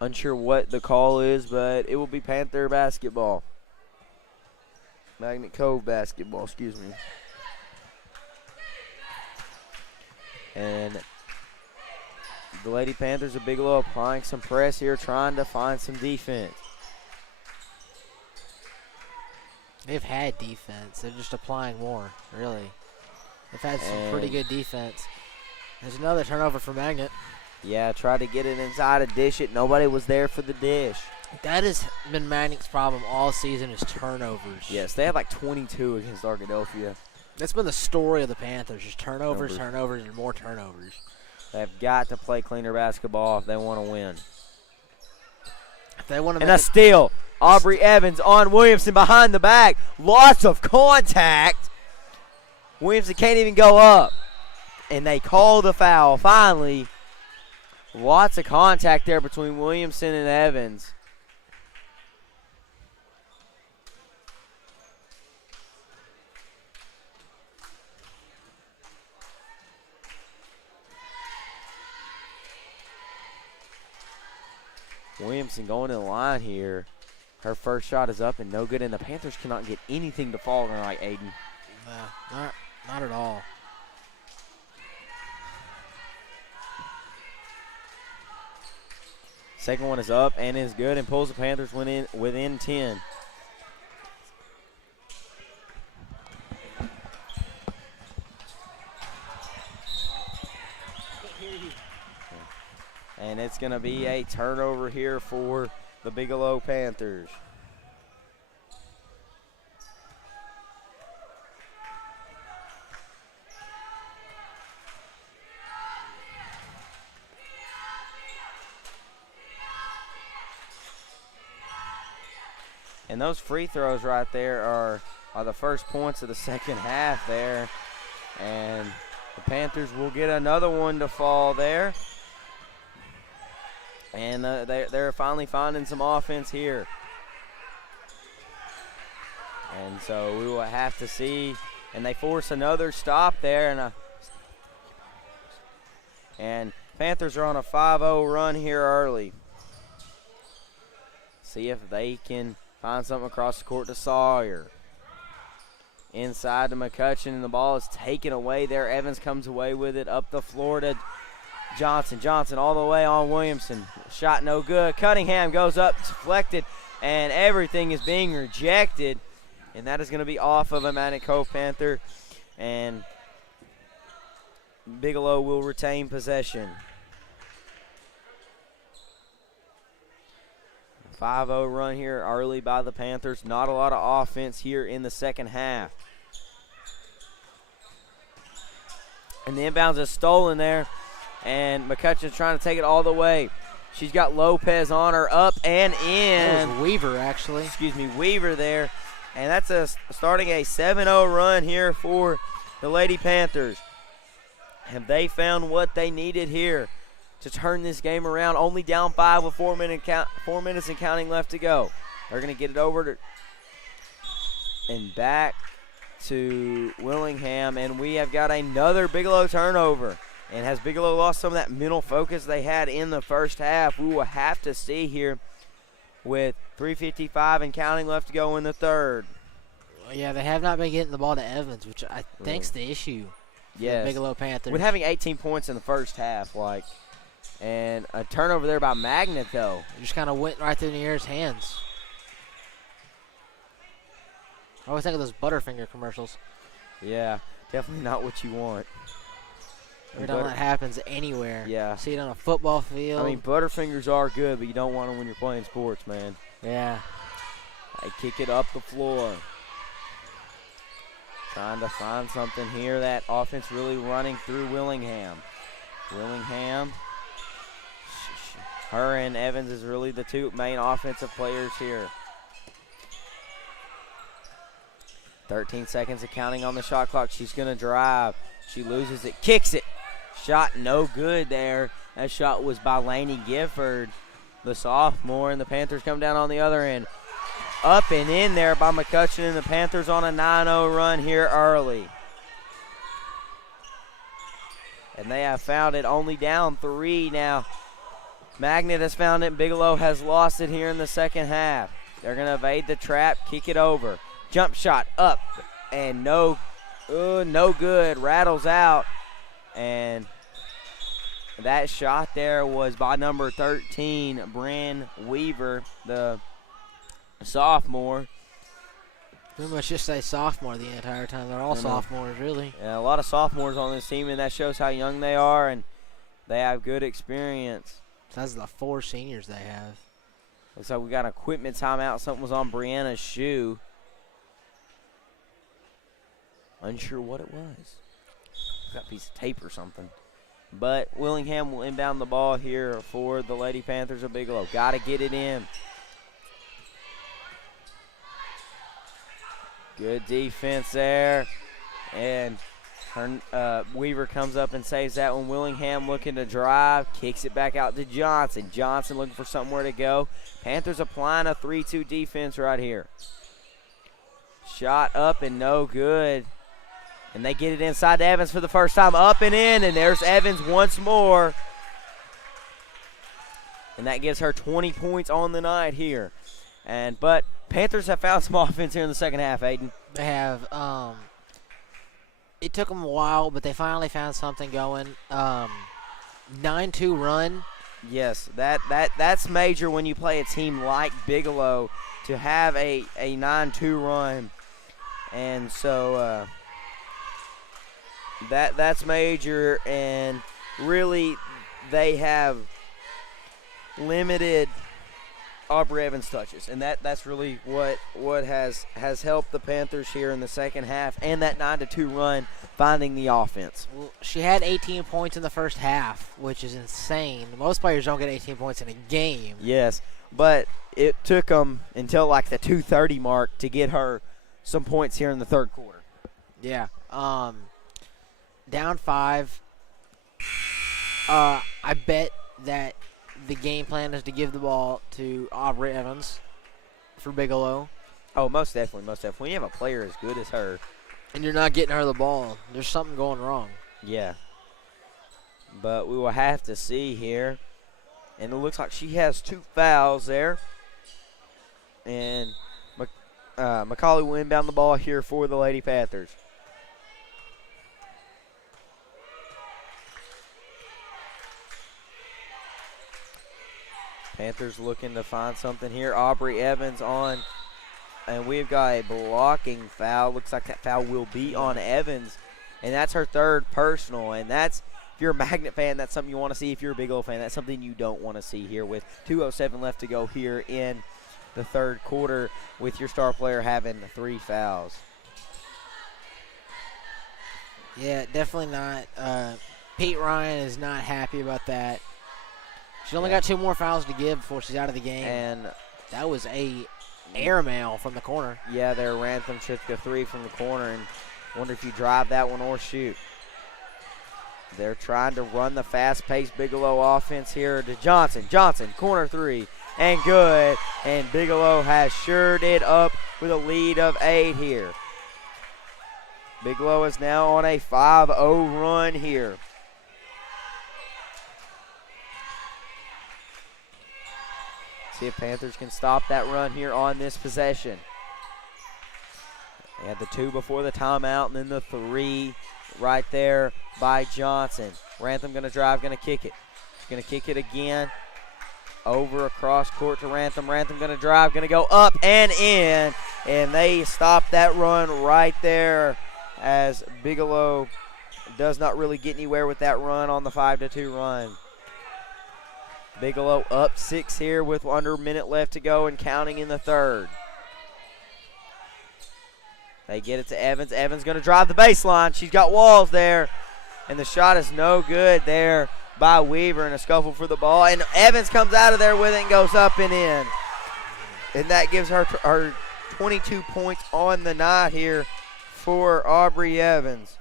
Unsure what the call is, but it will be Panther basketball. Magnet Cove basketball, excuse me. And the Lady Panthers of Bigelow applying some press here, trying to find some defense. They've had defense. They're just applying more, really. They've had some pretty good defense. There's another turnover for Magnet. Yeah, tried to get it inside and dish it. Nobody was there for the dish. That has been Magnet's problem all season is turnovers. Yes, they had like 22 against Arkadelphia. That's been the story of the Panthers, just turnovers, and more turnovers. They've got to play cleaner basketball if they want to win. If they want to and a steal. Aubrey Evans on Williamson behind the back. Lots of contact. Williamson can't even go up. And they call the foul. Finally, lots of contact there between Williamson and Evans. Williamson going to the line here. Her first shot is up and no good, and the Panthers cannot get anything to fall tonight, Aiden. Not at all. Second one is up and is good and pulls the Panthers within 10. And it's going to be a turnover here for the Bigelow Panthers. And those free throws right there are the first points of the second half there. And the Panthers will get another one to fall there. And they're finally finding some offense here. And so we will have to see. And they force another stop there. And Panthers are on a 5-0 run here early. See if they can find something across the court to Sawyer. Inside to McCutcheon, and the ball is taken away there. Evans comes away with it up the floor to Johnson. Johnson all the way on Williamson. Shot no good. Cunningham goes up, deflected, and everything is being rejected. And that is going to be off of a Magnet Cove Panther. And Bigelow will retain possession. 5-0 run here early by the Panthers. Not a lot of offense here in the second half. And the inbounds is stolen there. And McCutcheon's trying to take it all the way. She's got Lopez on her, up and in. That was Weaver, actually. Excuse me, Weaver there. And that's starting a 7-0 run here for the Lady Panthers. Have they found what they needed here to turn this game around? Only down 5 with 4 minutes and counting left to go. They're going to get it over and back to Willingham, and we have got another Bigelow turnover. And has Bigelow lost some of that mental focus they had in the first half? We will have to see here with 3:55 and counting left to go in the third. Yeah, they have not been getting the ball to Evans, which I think's the issue. Yes. The Bigelow Panthers. With having 18 points in the first half, and a turnover there by Magnet, though. It just kind of went right through the air's hands. I always think of those Butterfinger commercials. Yeah, definitely not what you want. Every time that happens anywhere. Yeah. See it on a football field. I mean, Butterfingers are good, but you don't want them when you're playing sports, man. Yeah. They kick it up the floor. Trying to find something here. That offense really running through Willingham. Willingham. Her and Evans is really the two main offensive players here. 13 seconds of counting on the shot clock. She's going to drive. She loses it. Kicks it. Shot no good there. That shot was by Lainey Gifford, the sophomore, and the Panthers come down on the other end. Up and in there by McCutcheon, and the Panthers on a 9-0 run here early. And they have found it only down 3 now. Magnet has found it. Bigelow has lost it here in the second half. They're going to evade the trap, kick it over. Jump shot up and no good. Rattles out. And that shot there was by number 13, Bryn Weaver, the sophomore. Pretty much just say sophomore the entire time. They're all sophomores, really. Yeah, a lot of sophomores on this team, and that shows how young they are, and they have good experience. That's the 4 seniors they have. Looks like we got an equipment timeout. Something was on Brianna's shoe. Unsure what it was. Got a piece of tape or something. But Willingham will inbound the ball here for the Lady Panthers of Bigelow. Got to get it in. Good defense there. And Weaver comes up and saves that one. Willingham looking to drive. Kicks it back out to Johnson. Johnson looking for somewhere to go. Panthers applying a 3-2 defense right here. Shot up and no good. And they get it inside to Evans for the first time. Up and in, and there's Evans once more. And that gives her 20 points on the night here. But Panthers have found some offense here in the second half, Aiden. They have. It took them a while, but they finally found something going. 9-2 run. Yes, that's major when you play a team like Bigelow to have a 9-2 run. And so that's major, and really they have limited Aubrey Evans touches, and that's really what has helped the Panthers here in the second half, and that 9-2 run finding the offense. Well, she had 18 points in the first half, which is insane. Most players don't get 18 points in a game. Yes, but it took them until like the 2:30 mark to get her some points here in the third quarter. Yeah. Down 5. I bet that the game plan is to give the ball to Aubrey Evans for Bigelow. Oh, most definitely, most definitely. When you have a player as good as her, and you're not getting her the ball, there's something going wrong. Yeah. But we will have to see here. And it looks like she has 2 fouls there. And McCauley will inbound the ball here for the Lady Panthers. Panthers looking to find something here. Aubrey Evans on, and we've got a blocking foul. Looks like that foul will be on Evans, and that's her 3rd personal. And that's, if you're a Magnet fan, that's something you want to see. If you're a Bigelow fan, that's something you don't want to see here with 2:07 left to go here in the third quarter with your star player having 3 fouls. Yeah, definitely not. Pete Ryan is not happy about that. She's only got 2 more fouls to give before she's out of the game. And that was a airmail from the corner. Yeah, their Rantham took a 3 from the corner, and wonder if you drive that one or shoot. They're trying to run the fast-paced Bigelow offense here to Johnson. Johnson, corner 3, and good. And Bigelow has shored it up with a lead of 8 here. Bigelow is now on a 5-0 run here. See if Panthers can stop that run here on this possession. They had the 2 before the timeout, and then the 3 right there by Johnson. Rantham going to drive, going to kick it. He's going to kick it again. Over across court to Rantham. Rantham going to drive, going to go up and in. And they stop that run right there as Bigelow does not really get anywhere with that run on the 5-2 run. Bigelow up 6 here with under a minute left to go and counting in the third. They get it to Evans. Evans going to drive the baseline. She's got walls there. And the shot is no good there by Weaver in a scuffle for the ball. And Evans comes out of there with it and goes up and in. And that gives her 22 points on the night here for Aubrey Evans.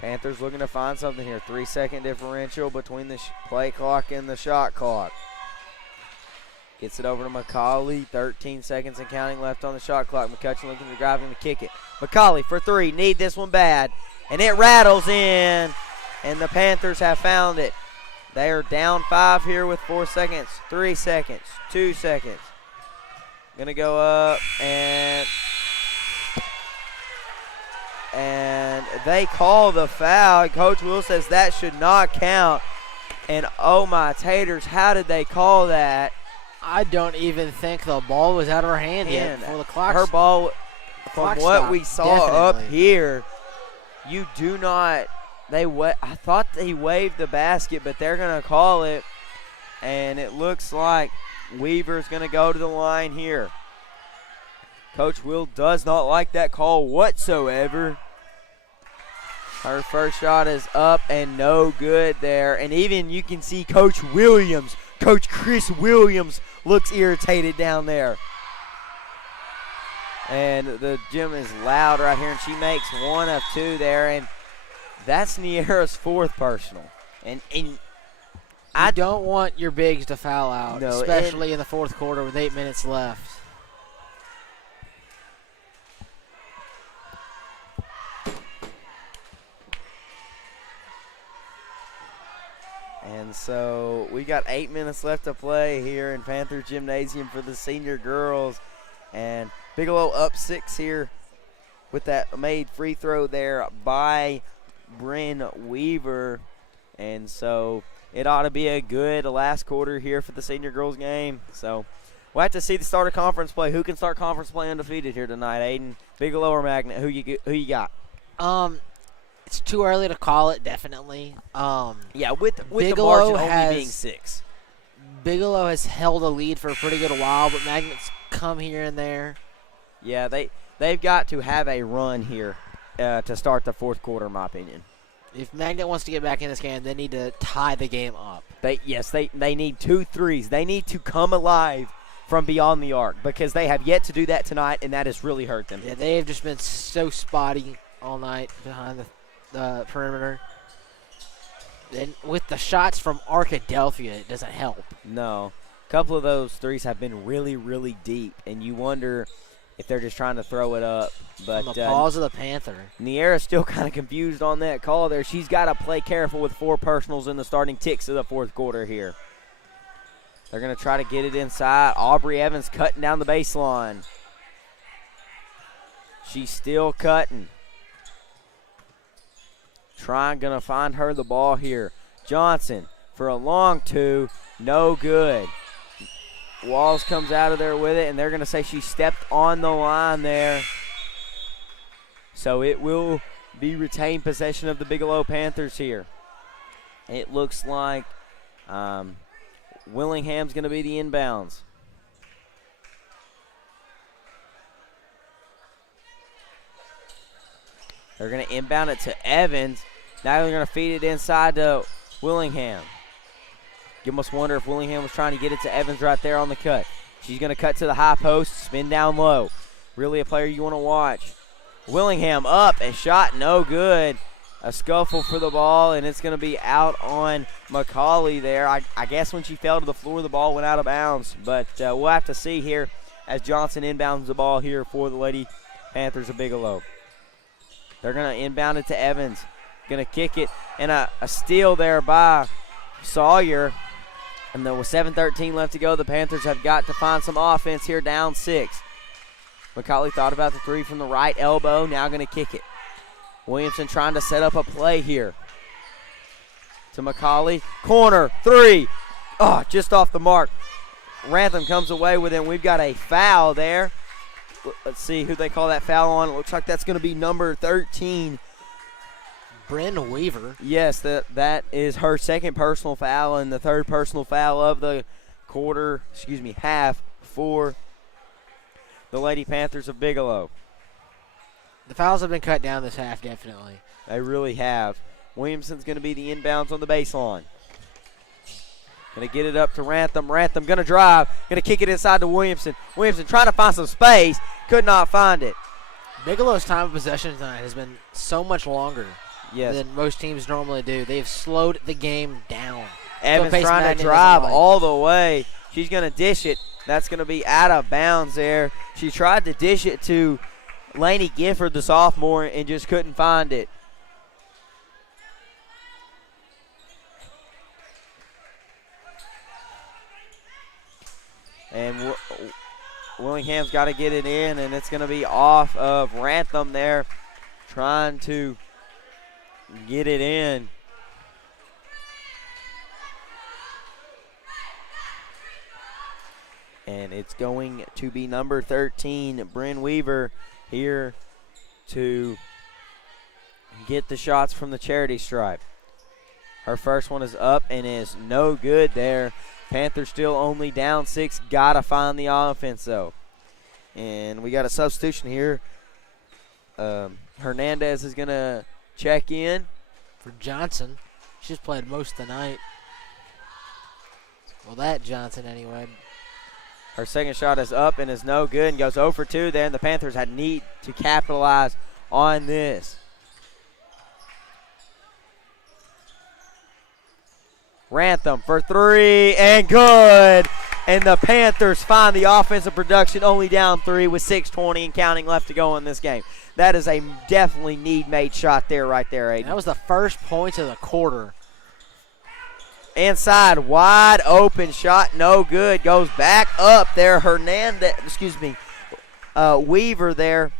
Panthers looking to find something here. 3-second differential between the play clock and the shot clock. Gets it over to McCauley. 13 seconds and counting left on the shot clock. McCutcheon looking to drive him to kick it. McCauley for 3. Need this one bad. And it rattles in. And the Panthers have found it. They are down 5 here with 4 seconds, 3 seconds, 2 seconds. Gonna go up and they call the foul. Coach Will says that should not count. And oh my taters, how did they call that? I don't even think the ball was out of her hand yet before the clock. Her ball, from what we saw up definitely. here, you do not. I thought they waved the basket, but they're gonna call it, and it looks like Weaver's gonna go to the line here. Coach Will does not like that call whatsoever. Her first shot is up and no good there. And even you can see Coach Chris Williams looks irritated down there. And the gym is loud right here, and she makes 1 of 2 there. And that's Niera's 4th personal. And I don't want your bigs to foul out, No, especially in the 4th quarter with 8 minutes left. And so we got 8 minutes left to play here in Panther Gymnasium for the senior girls. And Bigelow up 6 here with that made free throw there by Bryn Weaver. And so it ought to be a good last quarter here for the senior girls game. So we'll have to see the start of conference play. Who can start conference play undefeated here tonight, Aiden? Bigelow or Magnet? Who you got? It's too early to call it, definitely. Yeah, with the Bigelow margin only being 6. Bigelow has held a lead for a pretty good while, but Magnets come here and there. Yeah, they've got to have a run here to start the 4th quarter, in my opinion. If Magnet wants to get back in this game, they need to tie the game up. They need 2 threes. They need to come alive from beyond the arc because they have yet to do that tonight, and that has really hurt them. Yeah, they have just been so spotty all night behind the perimeter. And with the shots from Arkadelphia, it doesn't help. No. A couple of those threes have been really, really deep, and you wonder if they're just trying to throw it up. But On the paws of the Panther. Niera's still kind of confused on that call there. She's got to play careful with 4 personals in the starting ticks of the 4th quarter here. They're going to try to get it inside. Aubrey Evans cutting down the baseline. She's still cutting. Going to find her the ball here. Johnson for a long 2. No good. Walls comes out of there with it, and they're going to say she stepped on the line there. So it will be retained possession of the Bigelow Panthers here. It looks like Willingham's going to be the inbounds. They're going to inbound it to Evans. Now they're going to feed it inside to Willingham. You must wonder if Willingham was trying to get it to Evans right there on the cut. She's going to cut to the high post, spin down low. Really a player you want to watch. Willingham up and shot no good. A scuffle for the ball, and it's going to be out on McCauley there. I guess when she fell to the floor, the ball went out of bounds. But we'll have to see here as Johnson inbounds the ball here for the Lady Panthers of Bigelow. They're going to inbound it to Evans. Going to kick it, and a steal there by Sawyer. And there was 7:13 left to go. The Panthers have got to find some offense here, down 6. McCauley thought about the 3 from the right elbow. Now going to kick it. Williamson trying to set up a play here. To McCauley. Corner, 3. Oh, just off the mark. Rantham comes away with it. We've got a foul there. Let's see who they call that foul on. It looks like that's going to be number 13. Bryn Weaver. Yes, that is her 2nd personal foul and the 3rd personal foul of the half for the Lady Panthers of Bigelow. The fouls have been cut down this half, definitely. They really have. Williamson's going to be the inbounds on the baseline. Going to get it up to Rantham. Rantham going to drive. Going to kick it inside to Williamson. Williamson trying to find some space. Could not find it. Bigelow's time of possession tonight has been so much longer than most teams normally do. They've slowed the game down. Evans trying to drive all the way. She's going to dish it. That's going to be out of bounds there. She tried to dish it to Lainey Gifford, the sophomore, and just couldn't find it. Willingham's got to get it in, and it's going to be off of Rantham there, trying to get it in. And it's going to be number 13, Bryn Weaver, here to get the shots from the charity stripe. Her first one is up and is no good there. Panthers still only down 6. Got to find the offense, though. And we got a substitution here. Hernandez is going to check in. For Johnson. She's played most of the night. Well, that Johnson anyway. Her second shot is up and is no good and goes 0 for 2 there, and the Panthers had need to capitalize on this. Rantham for 3 and good. And the Panthers find the offensive production, only down 3 with 6:20 and counting left to go in this game. That is a definitely need-made shot there, right there, Aiden. That was the first point of the quarter. Inside, wide open shot, no good. Goes back up there. Weaver there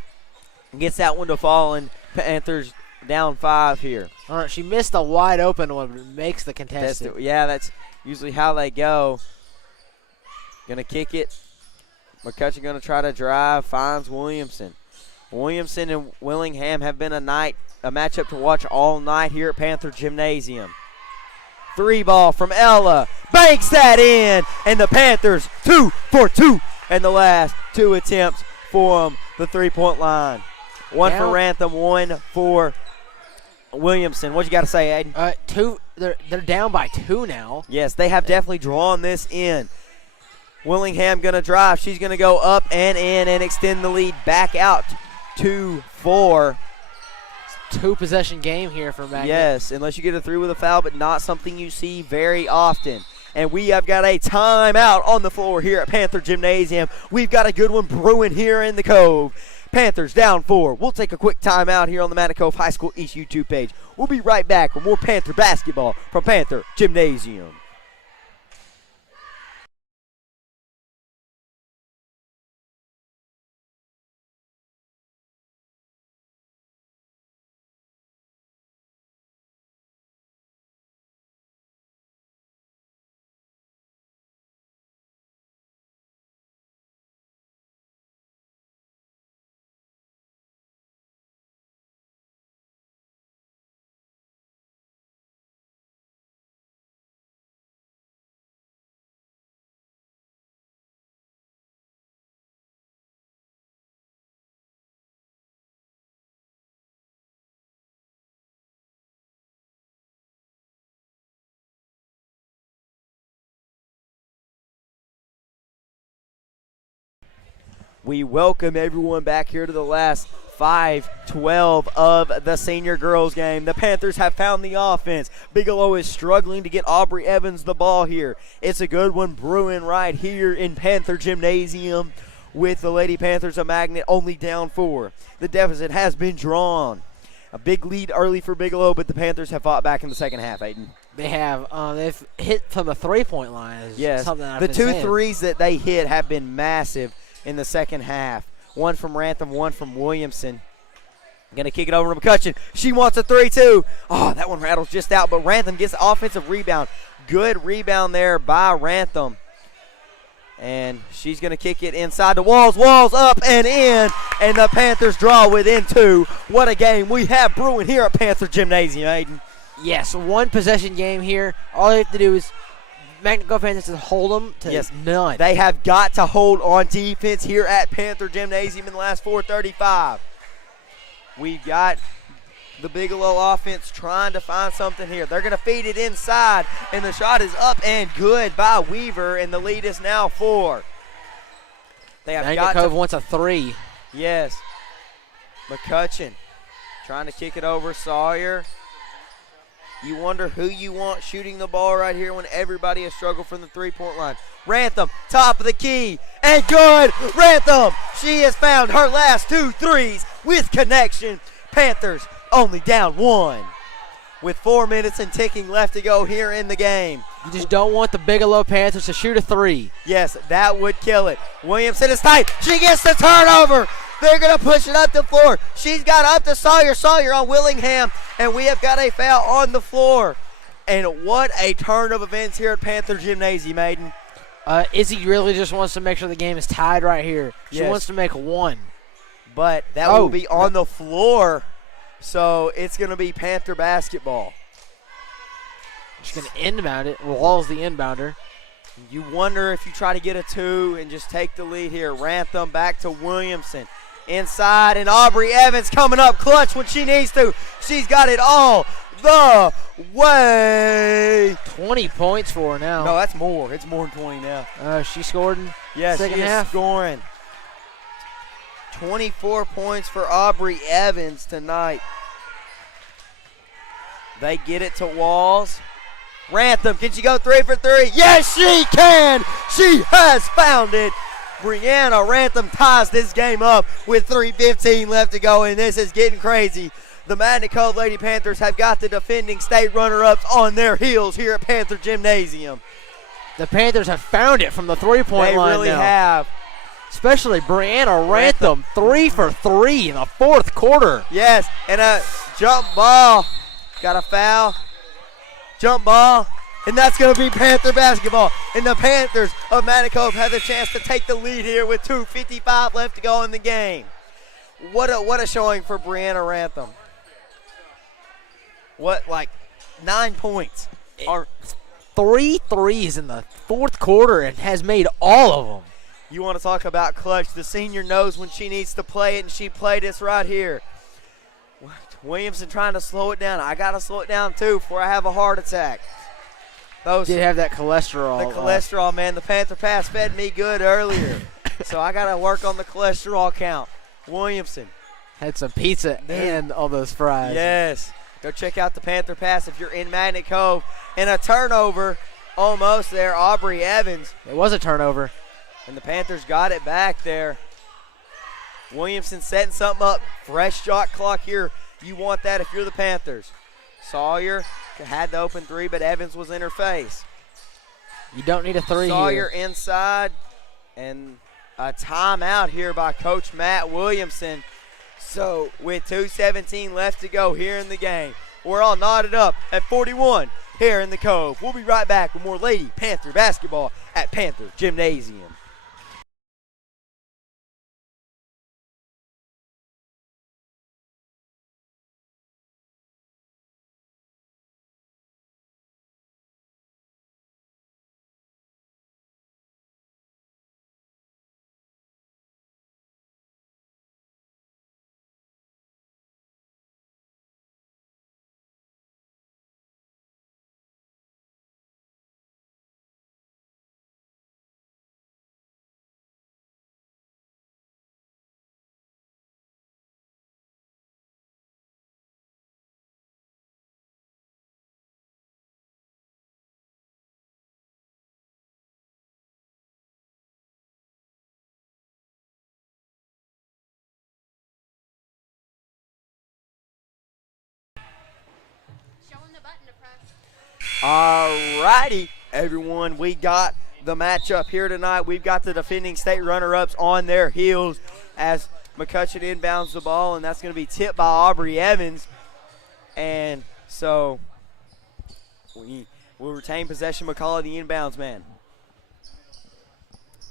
gets that one to fall, and Panthers down 5 here. All right, she missed the wide open one, but makes the contested. Yeah, that's usually how they go. Gonna kick it. McCutcheon gonna try to drive, finds Williamson. Williamson and Willingham have been a matchup to watch all night here at Panther Gymnasium. 3 ball from Ella, banks that in, and the Panthers 2 for 2, and the last 2 attempts for them, the 3-point line. 1 for Rantham, 1 for Williamson. What you got to say, Aiden? They're down by 2 now. Yes, they have definitely drawn this in. Willingham going to drive. She's going to go up and in and extend the lead back out 2-4. 2-possession game here for Magnet. Yes, unless you get a 3 with a foul, but not something you see very often. And we have got a timeout on the floor here at Panther Gymnasium. We've got a good one brewing here in the Cove. Panthers down 4. We'll take a quick timeout here on the Magnet Cove High School East YouTube page. We'll be right back with more Panther basketball from Panther Gymnasium. We welcome everyone back here to the last 5-12 of the senior girls game. The Panthers have found the offense. Bigelow is struggling to get Aubrey Evans the ball here. It's a good one brewing right here in Panther Gymnasium with the Lady Panthers of Magnet only down 4. The deficit has been drawn. A big lead early for Bigelow, but the Panthers have fought back in the second half, Aiden. They have. They've hit from the 3-point line. Yes, the 2 threes that they hit have been massive in the second half. 1 from Rantham, 1 from Williamson. Going to kick it over to McCutcheon. She wants a 3 too. Oh, that one rattles just out, but Rantham gets the offensive rebound. Good rebound there by Rantham. And she's going to kick it inside the walls. Walls up and in, and the Panthers draw within 2. What a game we have brewing here at Panther Gymnasium, Aiden. Yes, 1-possession game here. All they have to do is Magnet Cove Panthers to hold them to none. They have got to hold on defense here at Panther Gymnasium in the last 4:35. We've got the Bigelow offense trying to find something here. They're going to feed it inside, and the shot is up and good by Weaver, and the lead is now 4. They have Magnet Cove wants a 3. Yes. McCutcheon trying to kick it over Sawyer. You wonder who you want shooting the ball right here when everybody has struggled from the 3-point line. Rantham, top of the key, and good. Rantham, she has found her last 2 threes with connection. Panthers only down 1 with 4 minutes and ticking left to go here in the game. You just don't want the Bigelow Panthers to shoot a three. Yes, that would kill it. Williamson is tight. She gets the turnover. They're going to push it up the floor. She's got up to Sawyer. Sawyer on Willingham. And we have got a foul on the floor. And what a turn of events here at Panther Gymnasium, Aiden. Izzy really just wants to make sure the game is tied right here. She wants to make one. But that will be on the floor. So it's going to be Panther basketball. She's going to inbound it. Wall's the inbounder. You wonder if you try to get a two and just take the lead here. Rantham back to Williamson. Inside, and Aubrey Evans coming up clutch when she needs to. She's got it all the way. 20 points for her now. No, that's more. It's more than 20 now. She scored in second half. Scoring. 24 points for Aubrey Evans tonight. They get it to Walls. Rantham, can she go 3 for 3? Yes, she can. She has found it. Brianna Rantham ties this game up with 3:15 left to go, and this is getting crazy. The Magna Cove Lady Panthers have got the defending state runner-ups on their heels here at Panther Gymnasium. The Panthers have found it from the three-point line. They really now. have. Especially Brianna Rantham, 3 for 3 in the fourth quarter. Yes, and a jump ball. Got a foul. Jump ball. And that's going to be Panther basketball. And the Panthers of Magna Cove have the chance to take the lead here with 2:55 left to go in the game. What a showing for Brianna Rantham. 9 points. 3 threes in the fourth quarter and has made all of them. You want to talk about clutch. The senior knows when she needs to play it, and she played this right here. Williamson trying to slow it down. I got to slow it down, too, before I have a heart attack. Did have that cholesterol. The cholesterol, man. The Panther Pass fed me good earlier. So I got to work on the cholesterol count. Williamson. Had some pizza and all those fries. Yes. Go check out the Panther Pass if you're in Magna Cove. And a turnover almost there. Aubrey Evans. It was a turnover. And the Panthers got it back there. Williamson setting something up. Fresh shot clock here. You want that if you're the Panthers. Sawyer had the open three, but Evans was in her face. You don't need a three Sawyer here. inside, and a timeout here by Coach Matt Williamson. So with 2:17 left to go here in the game, we're all knotted up at 41 here in the Cove. We'll be right back with more Lady Panther basketball at Panther Gymnasium. All righty, everyone. We got the matchup here tonight. We've got the defending state runner-ups on their heels as McCutcheon inbounds the ball, and that's going to be tipped by Aubrey Evans. And so we'll retain possession. McCullough, the inbounds man.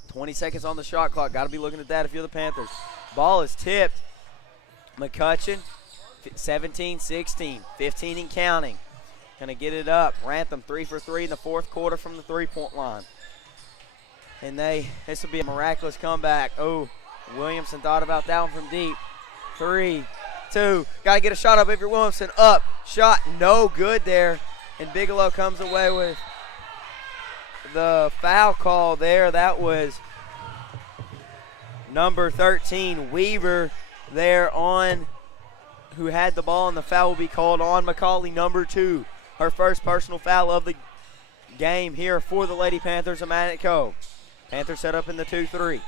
20 seconds on the shot clock. Got to be looking at that if you're the Panthers. Ball is tipped. McCutcheon, 17-16, 15 and counting. Gonna get it up. Rantham 3 for 3 in the fourth quarter from the three-point line. And this will be a miraculous comeback. Oh, Williamson thought about that one from deep. 3, 2, gotta get a shot up if you're Williamson. Up, shot, no good there. And Bigelow comes away with the foul call there. That was number 13, Weaver, there on, who had the ball, and the foul will be called on Macaulay, number 2. Her first personal foul of the game here for the Lady Panthers of Magna Cove. Panthers set up in the 2-3.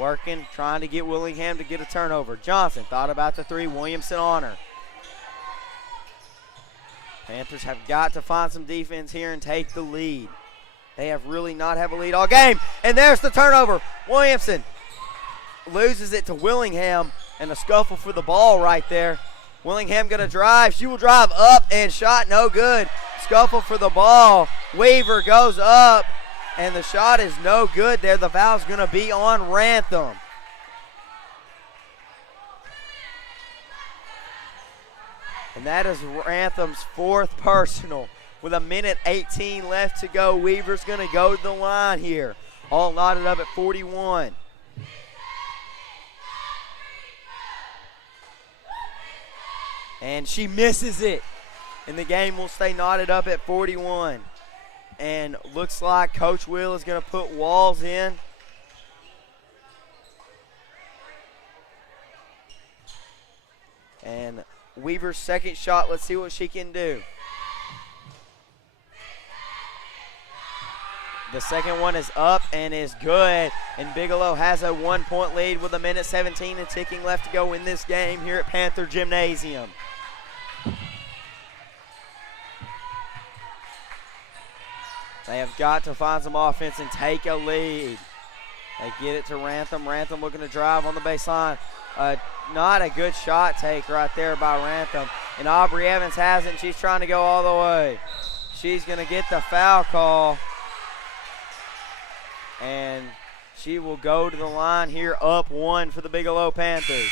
Working, trying to get Willingham to get a turnover. Johnson thought about the 3. Williamson on her. Panthers have got to find some defense here and take the lead. They have really not have a lead all game. And there's the turnover. Williamson loses it to Willingham, and a scuffle for the ball right there. Willingham going to drive. She will drive up and shot no good. Scuffle for the ball. Weaver goes up, and the shot is no good there. The foul's going to be on Rantham. And that is Rantham's fourth personal. With a minute 18 left to go, Weaver's going to go to the line here. All knotted up at 41. And she misses it. And the game will stay knotted up at 41. And looks like Coach Will is going to put Walls in. And Weaver's second shot, let's see what she can do. The second one is up and is good. And Bigelow has a 1-point lead with a minute 17 and ticking left to go in this game here at Panther Gymnasium. They have got to find some offense and take a lead. They get it to Rantham. Rantham looking to drive on the baseline. Not a good shot take right there by Rantham. And Aubrey Evans has it, and she's trying to go all the way. She's going to get the foul call. And she will go to the line here up 1 for the Bigelow Panthers.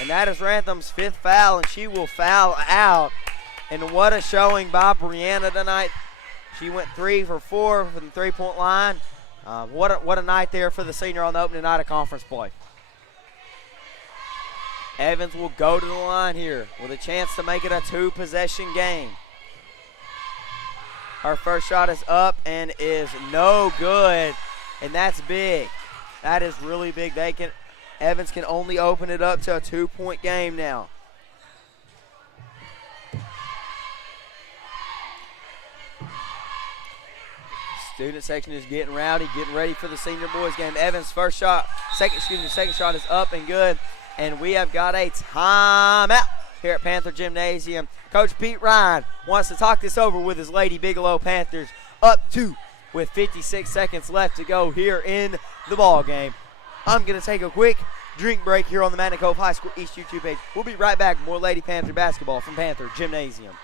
And that is Rantham's 5th foul, and she will foul out. And what a showing by Brianna tonight. She went 3 for 4 from the 3-point line. What a night there for the senior on the opening night of conference play. Evans will go to the line here with a chance to make it a 2-possession game. Her first shot is up and is no good, and that's big. That is really big. Evans can only open it up to a 2-point game now. Student section is getting rowdy, getting ready for the senior boys game. Evans' second shot is up and good. And we have got a timeout here at Panther Gymnasium. Coach Pete Ryan wants to talk this over with his Lady Bigelow Panthers. Up 2 with 56 seconds left to go here in the ball game. I'm going to take a quick drink break here on the Magna Cove High School East YouTube page. We'll be right back. More Lady Panther basketball from Panther Gymnasium.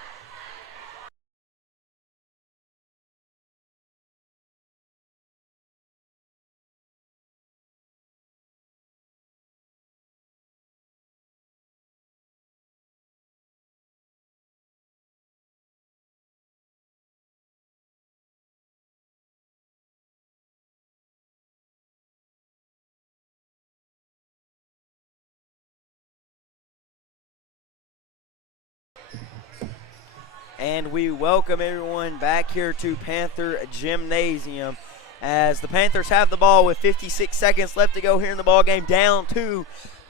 And we welcome everyone back here to Panther Gymnasium as the Panthers have the ball with 56 seconds left to go here in the ball game, down 2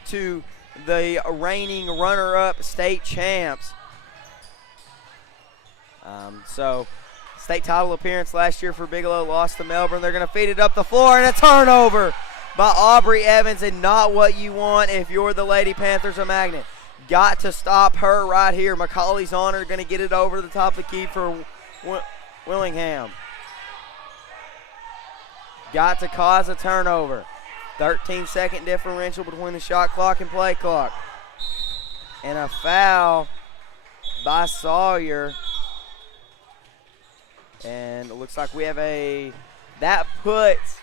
to the reigning runner-up state champs. So state title appearance last year for Bigelow, lost to Melbourne. They're going to feed it up the floor, and a turnover by Aubrey Evans, and not what you want if you're the Lady Panthers of Magnet. Got to stop her right here. Macaulay's on her, going to get it over the top of the key for Willingham. Got to cause a turnover. 13-second differential between the shot clock and play clock. And a foul by Sawyer. And it looks like we have that puts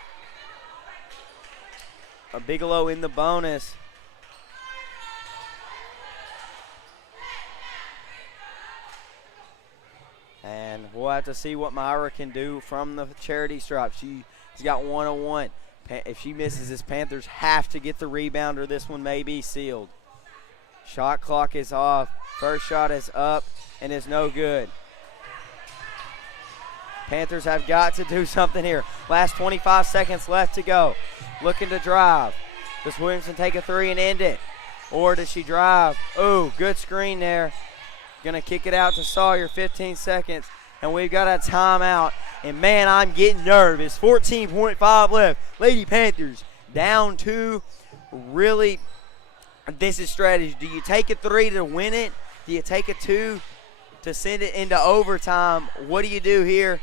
a Bigelow in the bonus. And we'll have to see what Myra can do from the charity stripe. She's got 1-on-1. If she misses this, Panthers have to get the rebound or this one may be sealed. Shot clock is off. First shot is up and is no good. Panthers have got to do something here. Last 25 seconds left to go. Looking to drive. Does Williamson take a 3 and end it? Or does she drive? Oh, good screen there. Going to kick it out to Sawyer, 15 seconds. And we've got a timeout. And, man, I'm getting nervous. 14.5 left. Lady Panthers down 2. Really, this is strategy. Do you take a 3 to win it? Do you take a 2 to send it into overtime. What do you do here?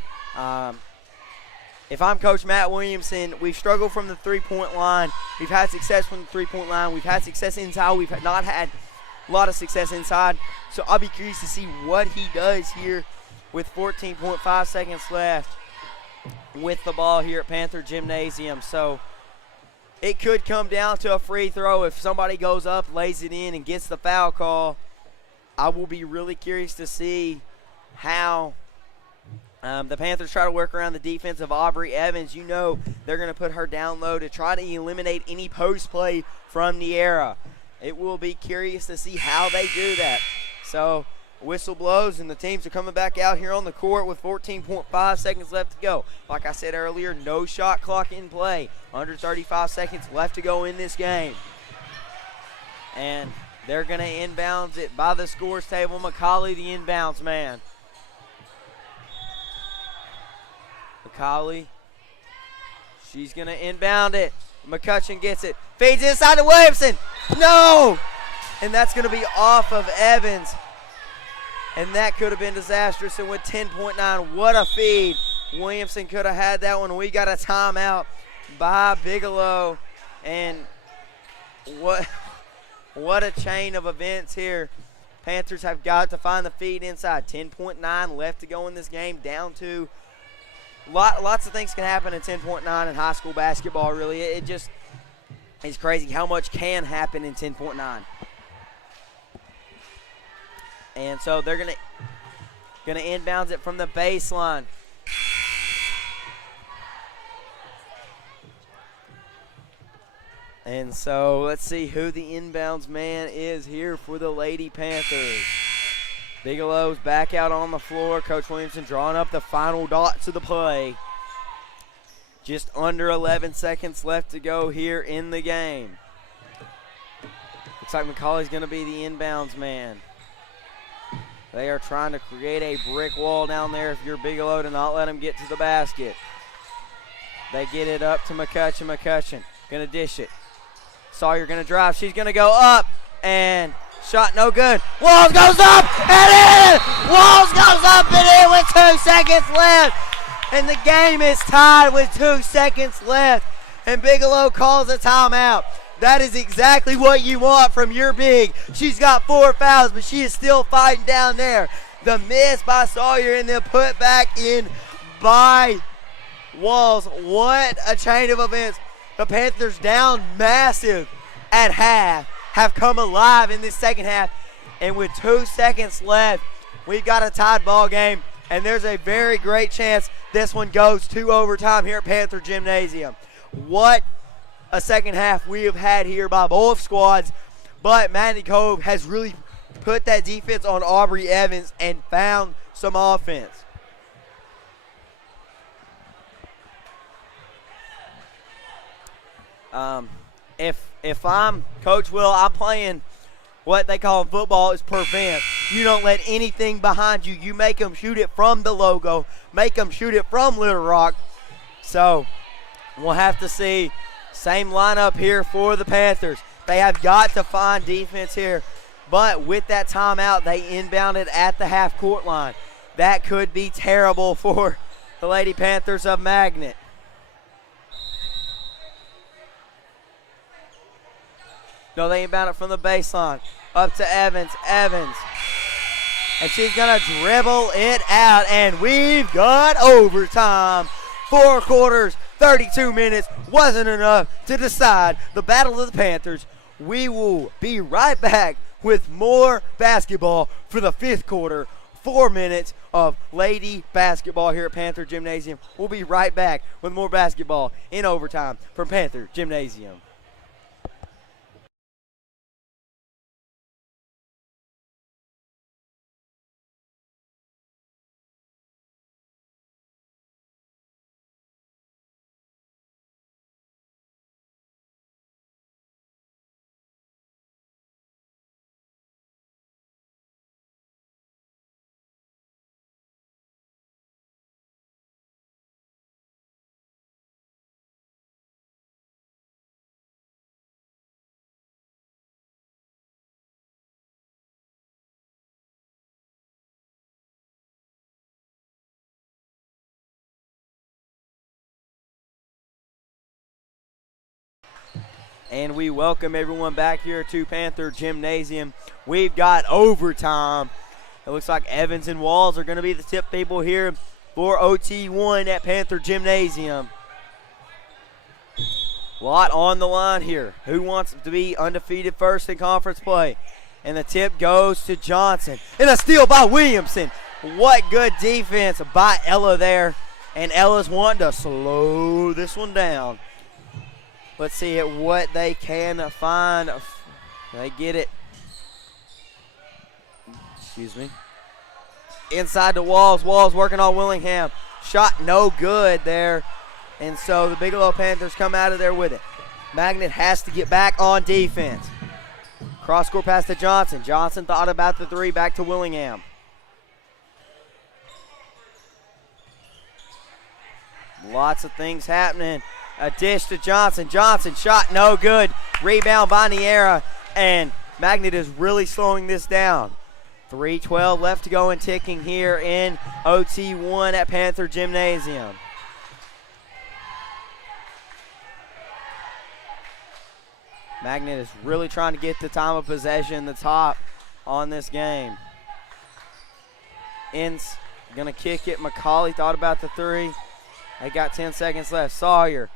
If I'm Coach Matt Williamson, we've struggled from the three-point line. We've had success from the three-point line. We've had success inside. We've not had a lot of success inside. So I'll be curious to see what he does here with 14.5 seconds left with the ball here at Panther Gymnasium. So it could come down to a free throw if somebody goes up, lays it in, and gets the foul call. I will be really curious to see how the Panthers try to work around the defense of Aubrey Evans. You know they're going to put her down low to try to eliminate any post play from Niera. It will be curious to see how they do that. So whistle blows, and the teams are coming back out here on the court with 14.5 seconds left to go. Like I said earlier, no shot clock in play. Under 35 seconds left to go in this game. And they're going to inbounds it by the scores table. McCauley, the inbounds man. McCauley, she's going to inbound it. McCutcheon gets it. Feeds it inside to Williamson. No! And that's going to be off of Evans. And that could have been disastrous. And with 10.9, what a feed. Williamson could have had that one. We got a timeout by Bigelow. And what a chain of events here. Panthers have got to find the feed inside. 10.9 left to go in this game. Down to lots of things can happen in 10.9 in high school basketball, really. It just is crazy how much can happen in 10.9. And so they're gonna inbounds it from the baseline. And so let's see who the inbounds man is here for the Lady Panthers. Bigelow's back out on the floor. Coach Williamson drawing up the final dots of the play. Just under 11 seconds left to go here in the game. Looks like McCauley's going to be the inbounds man. They are trying to create a brick wall down there if you're Bigelow to not let them get to the basket. They get it up to McCutcheon. McCutcheon going to dish it. Sawyer going to drive. She's going to go up and shot no good. Walls goes up and in! Walls goes up and in with 2 seconds left. And the game is tied with 2 seconds left. And Bigelow calls a timeout. That is exactly what you want from your big. She's got 4 fouls, but she is still fighting down there. The miss by Sawyer and the put back in by Walls. What a chain of events. The Panthers down massive at half have come alive in this second half. And with 2 seconds left, we've got a tied ball game. And there's a very great chance this one goes to overtime here at Panther Gymnasium. What a second half we have had here by both squads. But Mandy Cove has really put that defense on Aubrey Evans and found some offense. If I'm Coach Will, I'm playing what they call in football is prevent. You don't let anything behind you. You make them shoot it from the logo. Make them shoot it from Little Rock. So we'll have to see. Same lineup here for the Panthers. They have got to find defense here. But with that timeout, they inbounded at the half-court line. That could be terrible for the Lady Panthers of Magnet. No, they inbound it from the baseline. Up to Evans. Evans. And she's going to dribble it out. And we've got overtime. 4 quarters, 32 minutes. Wasn't enough to decide the battle of the Panthers. We will be right back with more basketball for the 5th quarter. 4 minutes of lady basketball here at Panther Gymnasium. We'll be right back with more basketball in overtime from Panther Gymnasium. And we welcome everyone back here to Panther Gymnasium. We've got overtime. It looks like Evans and Walls are going to be the tip people here for OT1 at Panther Gymnasium. Lot on the line here. Who wants to be undefeated first in conference play? And the tip goes to Johnson. And a steal by Williamson. What good defense by Ella there. And Ella's wanting to slow this one down. Let's see what they can find. They get it. Excuse me. Inside the Walls. Walls working on Willingham. Shot no good there. And so the Bigelow Panthers come out of there with it. Magnet has to get back on defense. Cross court pass to Johnson. Johnson thought about the three. Back to Willingham. Lots of things happening. A dish to Johnson. Johnson shot no good. Rebound by Niera. And Magnet is really slowing this down. 3:12 left to go and ticking here in OT1 at Panther Gymnasium. Magnet is really trying to get the time of possession, the top on this game. Ince gonna kick it. McCauley thought about the three. They got 10 seconds left. Sawyer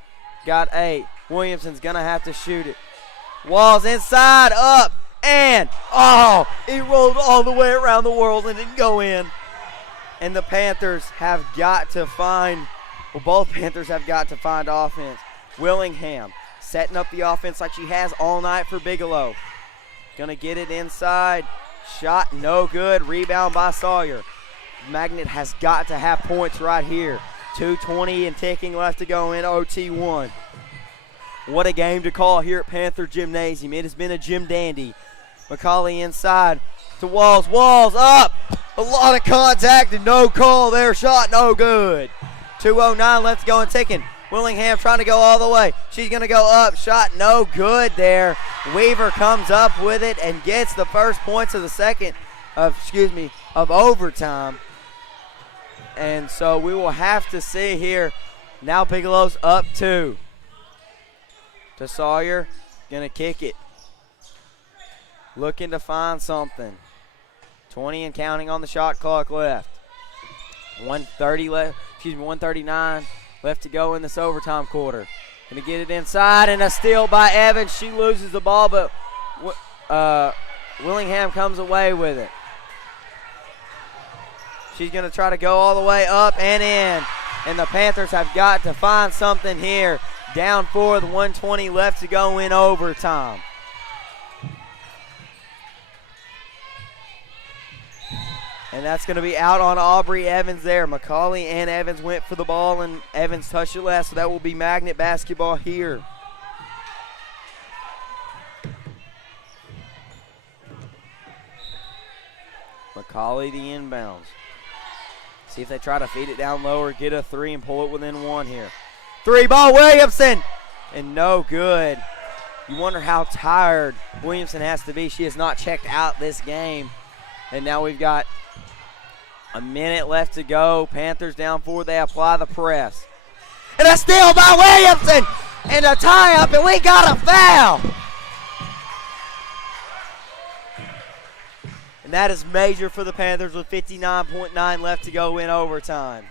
got 8. Williamson's gonna have to shoot it. Walls inside, up, and it rolled all the way around the world and didn't go in. And the Panthers have got to find, both Panthers have got to find offense. Willingham setting up the offense like she has all night for Bigelow. Gonna get it inside. Shot no good. Rebound by Sawyer. Magnet has got to have points right here. 2:20 and ticking left to go in OT1. What a game to call here at Panther Gymnasium. It has been a gym dandy. McCauley inside to Walls. Walls up. A lot of contact and no call there. Shot no good. 2:09 left to go and ticking. Willingham trying to go all the way. She's going to go up. Shot no good there. Weaver comes up with it and gets the first points of of overtime. And so we will have to see here. Now Bigelow's up 2. To Sawyer. Going to kick it. Looking to find something. 20 and counting on the shot clock left. 139 left to go in this overtime quarter. Going to get it inside and a steal by Evans. She loses the ball, but Willingham comes away with it. She's going to try to go all the way up and in. And the Panthers have got to find something here. Down 4 with 1:20 left to go in overtime. And that's going to be out on Aubrey Evans there. McCauley and Evans went for the ball, and Evans touched it last, so that will be Magnet basketball here. McCauley the inbounds. See if they try to feed it down low or get a three and pull it within 1 here. 3 ball, Williamson, and no good. You wonder how tired Williamson has to be. She has not checked out this game. And now we've got a minute left to go. Panthers down 4. They apply the press. And a steal by Williamson. And a tie-up, and we got a foul. And that is major for the Panthers with 59.9 left to go in overtime.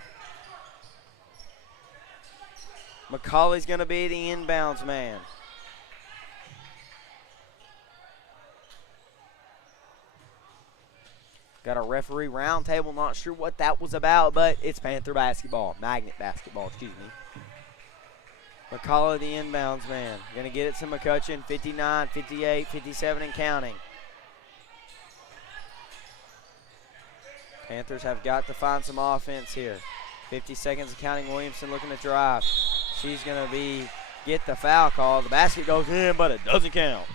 McCauley's going to be the inbounds man. Got a referee roundtable, not sure what that was about, but it's Panther basketball, Magnet basketball, excuse me. McCauley the inbounds man. Going to get it to McCutcheon, 59, 58, 57 and counting. Panthers have got to find some offense here. 50 seconds of counting. Williamson looking to drive. She's going to get the foul call. The basket goes in, but it doesn't count.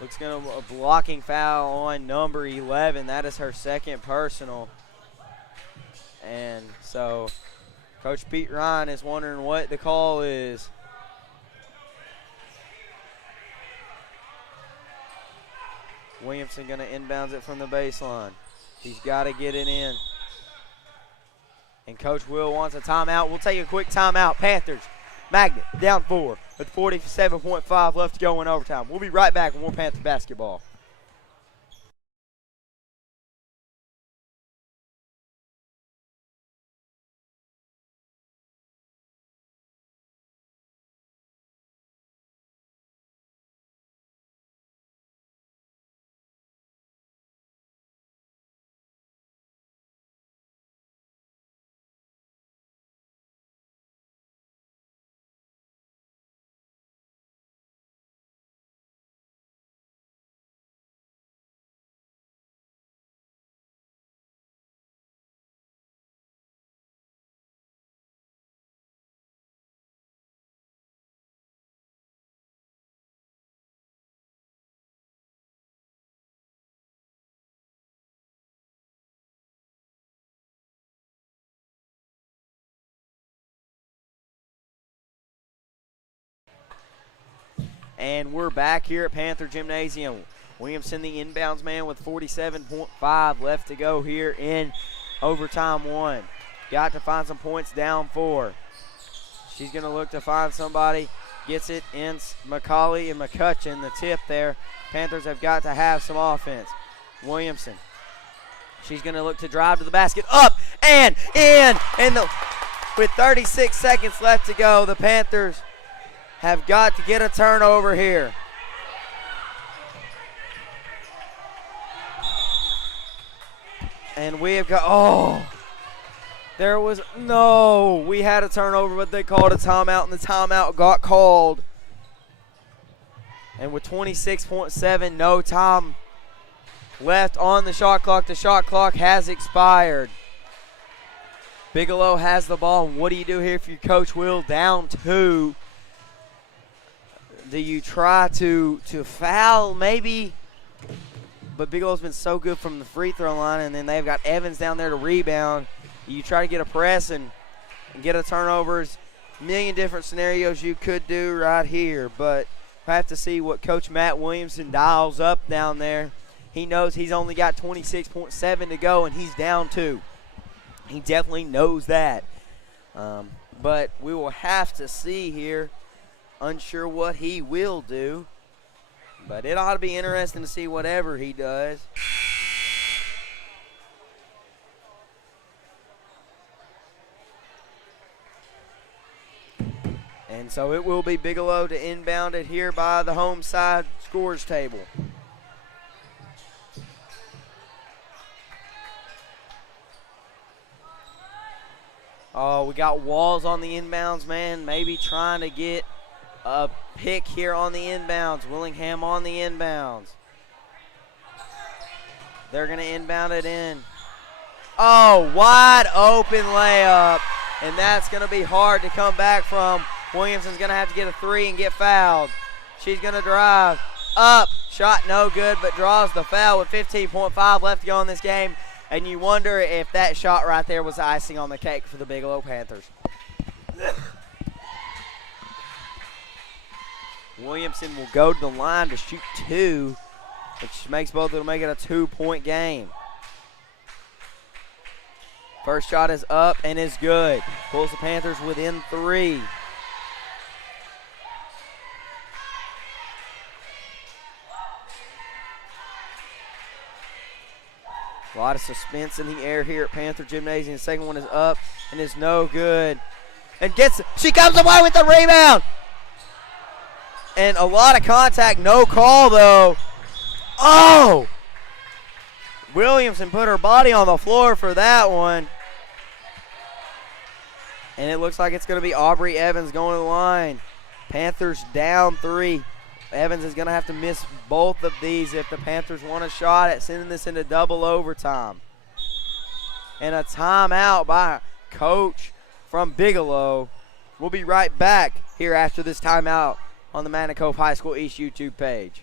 Looks going to a blocking foul on number 11. That is her second personal. And so Coach Pete Ryan is wondering what the call is. Williamson going to inbounds it from the baseline. He's got to get it in. And Coach Will wants a timeout. We'll take a quick timeout. Panthers, Magnet, down 4. with 47.5 left to go in overtime. We'll be right back with more Panther basketball. And we're back here at Panther Gymnasium. Williamson, the inbounds man, with 47.5 left to go here in overtime 1. Got to find some points, down 4. She's going to look to find somebody. Gets it in McCauley and McCutcheon, the tip there. Panthers have got to have some offense. Williamson. She's going to look to drive to the basket. Up and in. And with 36 seconds left to go, the Panthers have got to get a turnover here. And we have got, we had a turnover, but they called a timeout, and the timeout got called. And with 26.7, no time left on the shot clock has expired. Bigelow has the ball, and what do you do here if you're Coach Will down 2? Do you try to foul? Maybe. But Bigelow's been so good from the free throw line, and then they've got Evans down there to rebound. You try to get a press and get a turnovers. A million different scenarios you could do right here, but I have to see what Coach Matt Williamson dials up down there. He knows he's only got 26.7 to go, and he's down 2. He definitely knows that. But we will have to see here. Unsure what he will do, but it ought to be interesting to see whatever he does. And so it will be Bigelow to inbound it here by the home side scores table. Oh, we got Walls on the inbounds, man. Maybe trying to get a pick here on the inbounds. Willingham on the inbounds. They're going to inbound it in. Oh, wide open layup. And that's going to be hard to come back from. Williamson's going to have to get a 3 and get fouled. She's going to drive up. Shot no good, but draws the foul with 15.5 left to go in this game. And you wonder if that shot right there was icing on the cake for the Bigelow Panthers. Williamson will go to the line to shoot 2, which makes both of them make it a 2-point game. First shot is up and is good. Pulls the Panthers within 3. A lot of suspense in the air here at Panther Gymnasium. The second one is up and is no good. And she comes away with the rebound. And a lot of contact, no call though. Oh! Williamson put her body on the floor for that one. And it looks like it's going to be Aubrey Evans going to the line. Panthers down 3. Evans is going to have to miss both of these if the Panthers want a shot at sending this into double overtime. And a timeout by Coach from Bigelow. We'll be right back here after this timeout on the Cove High School East YouTube page.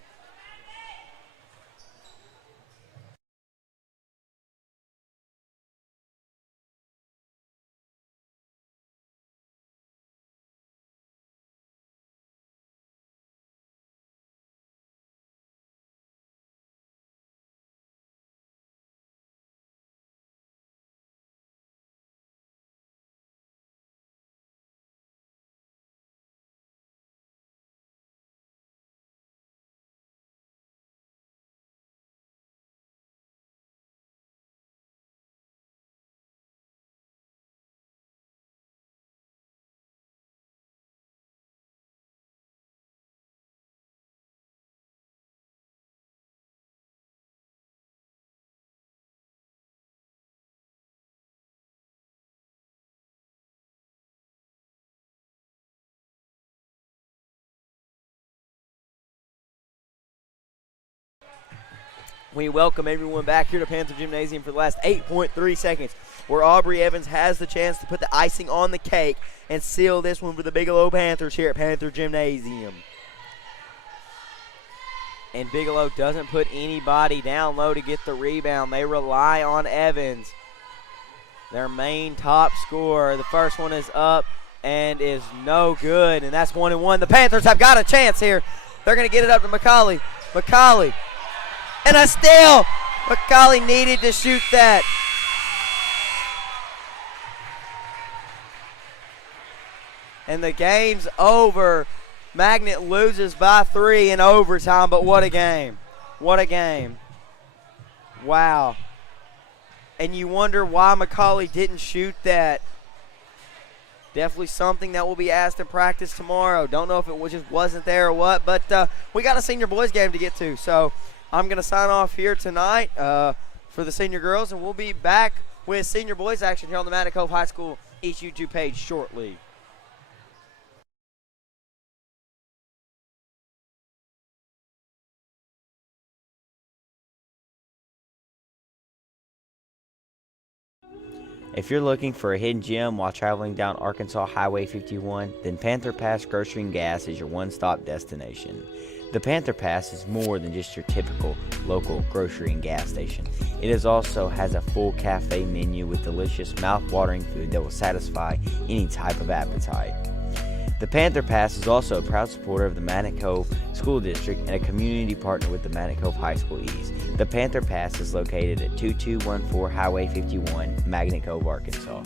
We welcome everyone back here to Panther Gymnasium for the last 8.3 seconds, where Aubrey Evans has the chance to put the icing on the cake and seal this one for the Bigelow Panthers here at Panther Gymnasium. And Bigelow doesn't put anybody down low to get the rebound. They rely on Evans, their main top scorer. The first one is up and is no good, and that's 1-1. The Panthers have got a chance here. They're going to get it up to McCauley. McCauley. And a steal. McCauley needed to shoot that. And the game's over. Magnet loses by 3 in overtime, but what a game. What a game. Wow. And you wonder why McCauley didn't shoot that. Definitely something that will be asked in practice tomorrow. Don't know if it just wasn't there or what, but we got a senior boys game to get to. So I'm going to sign off here tonight for the senior girls, and we'll be back with senior boys action here on the Magnet Cove High School East YouTube page shortly. If you're looking for a hidden gem while traveling down Arkansas Highway 51, then Panther Pass Grocery and Gas is your one-stop destination. The Panther Pass is more than just your typical local grocery and gas station. It also has a full cafe menu with delicious mouth-watering food that will satisfy any type of appetite. The Panther Pass is also a proud supporter of the Magnet Cove School District and a community partner with the Magnet Cove High School East. The Panther Pass is located at 2214 Highway 51, Magnet Cove, Arkansas.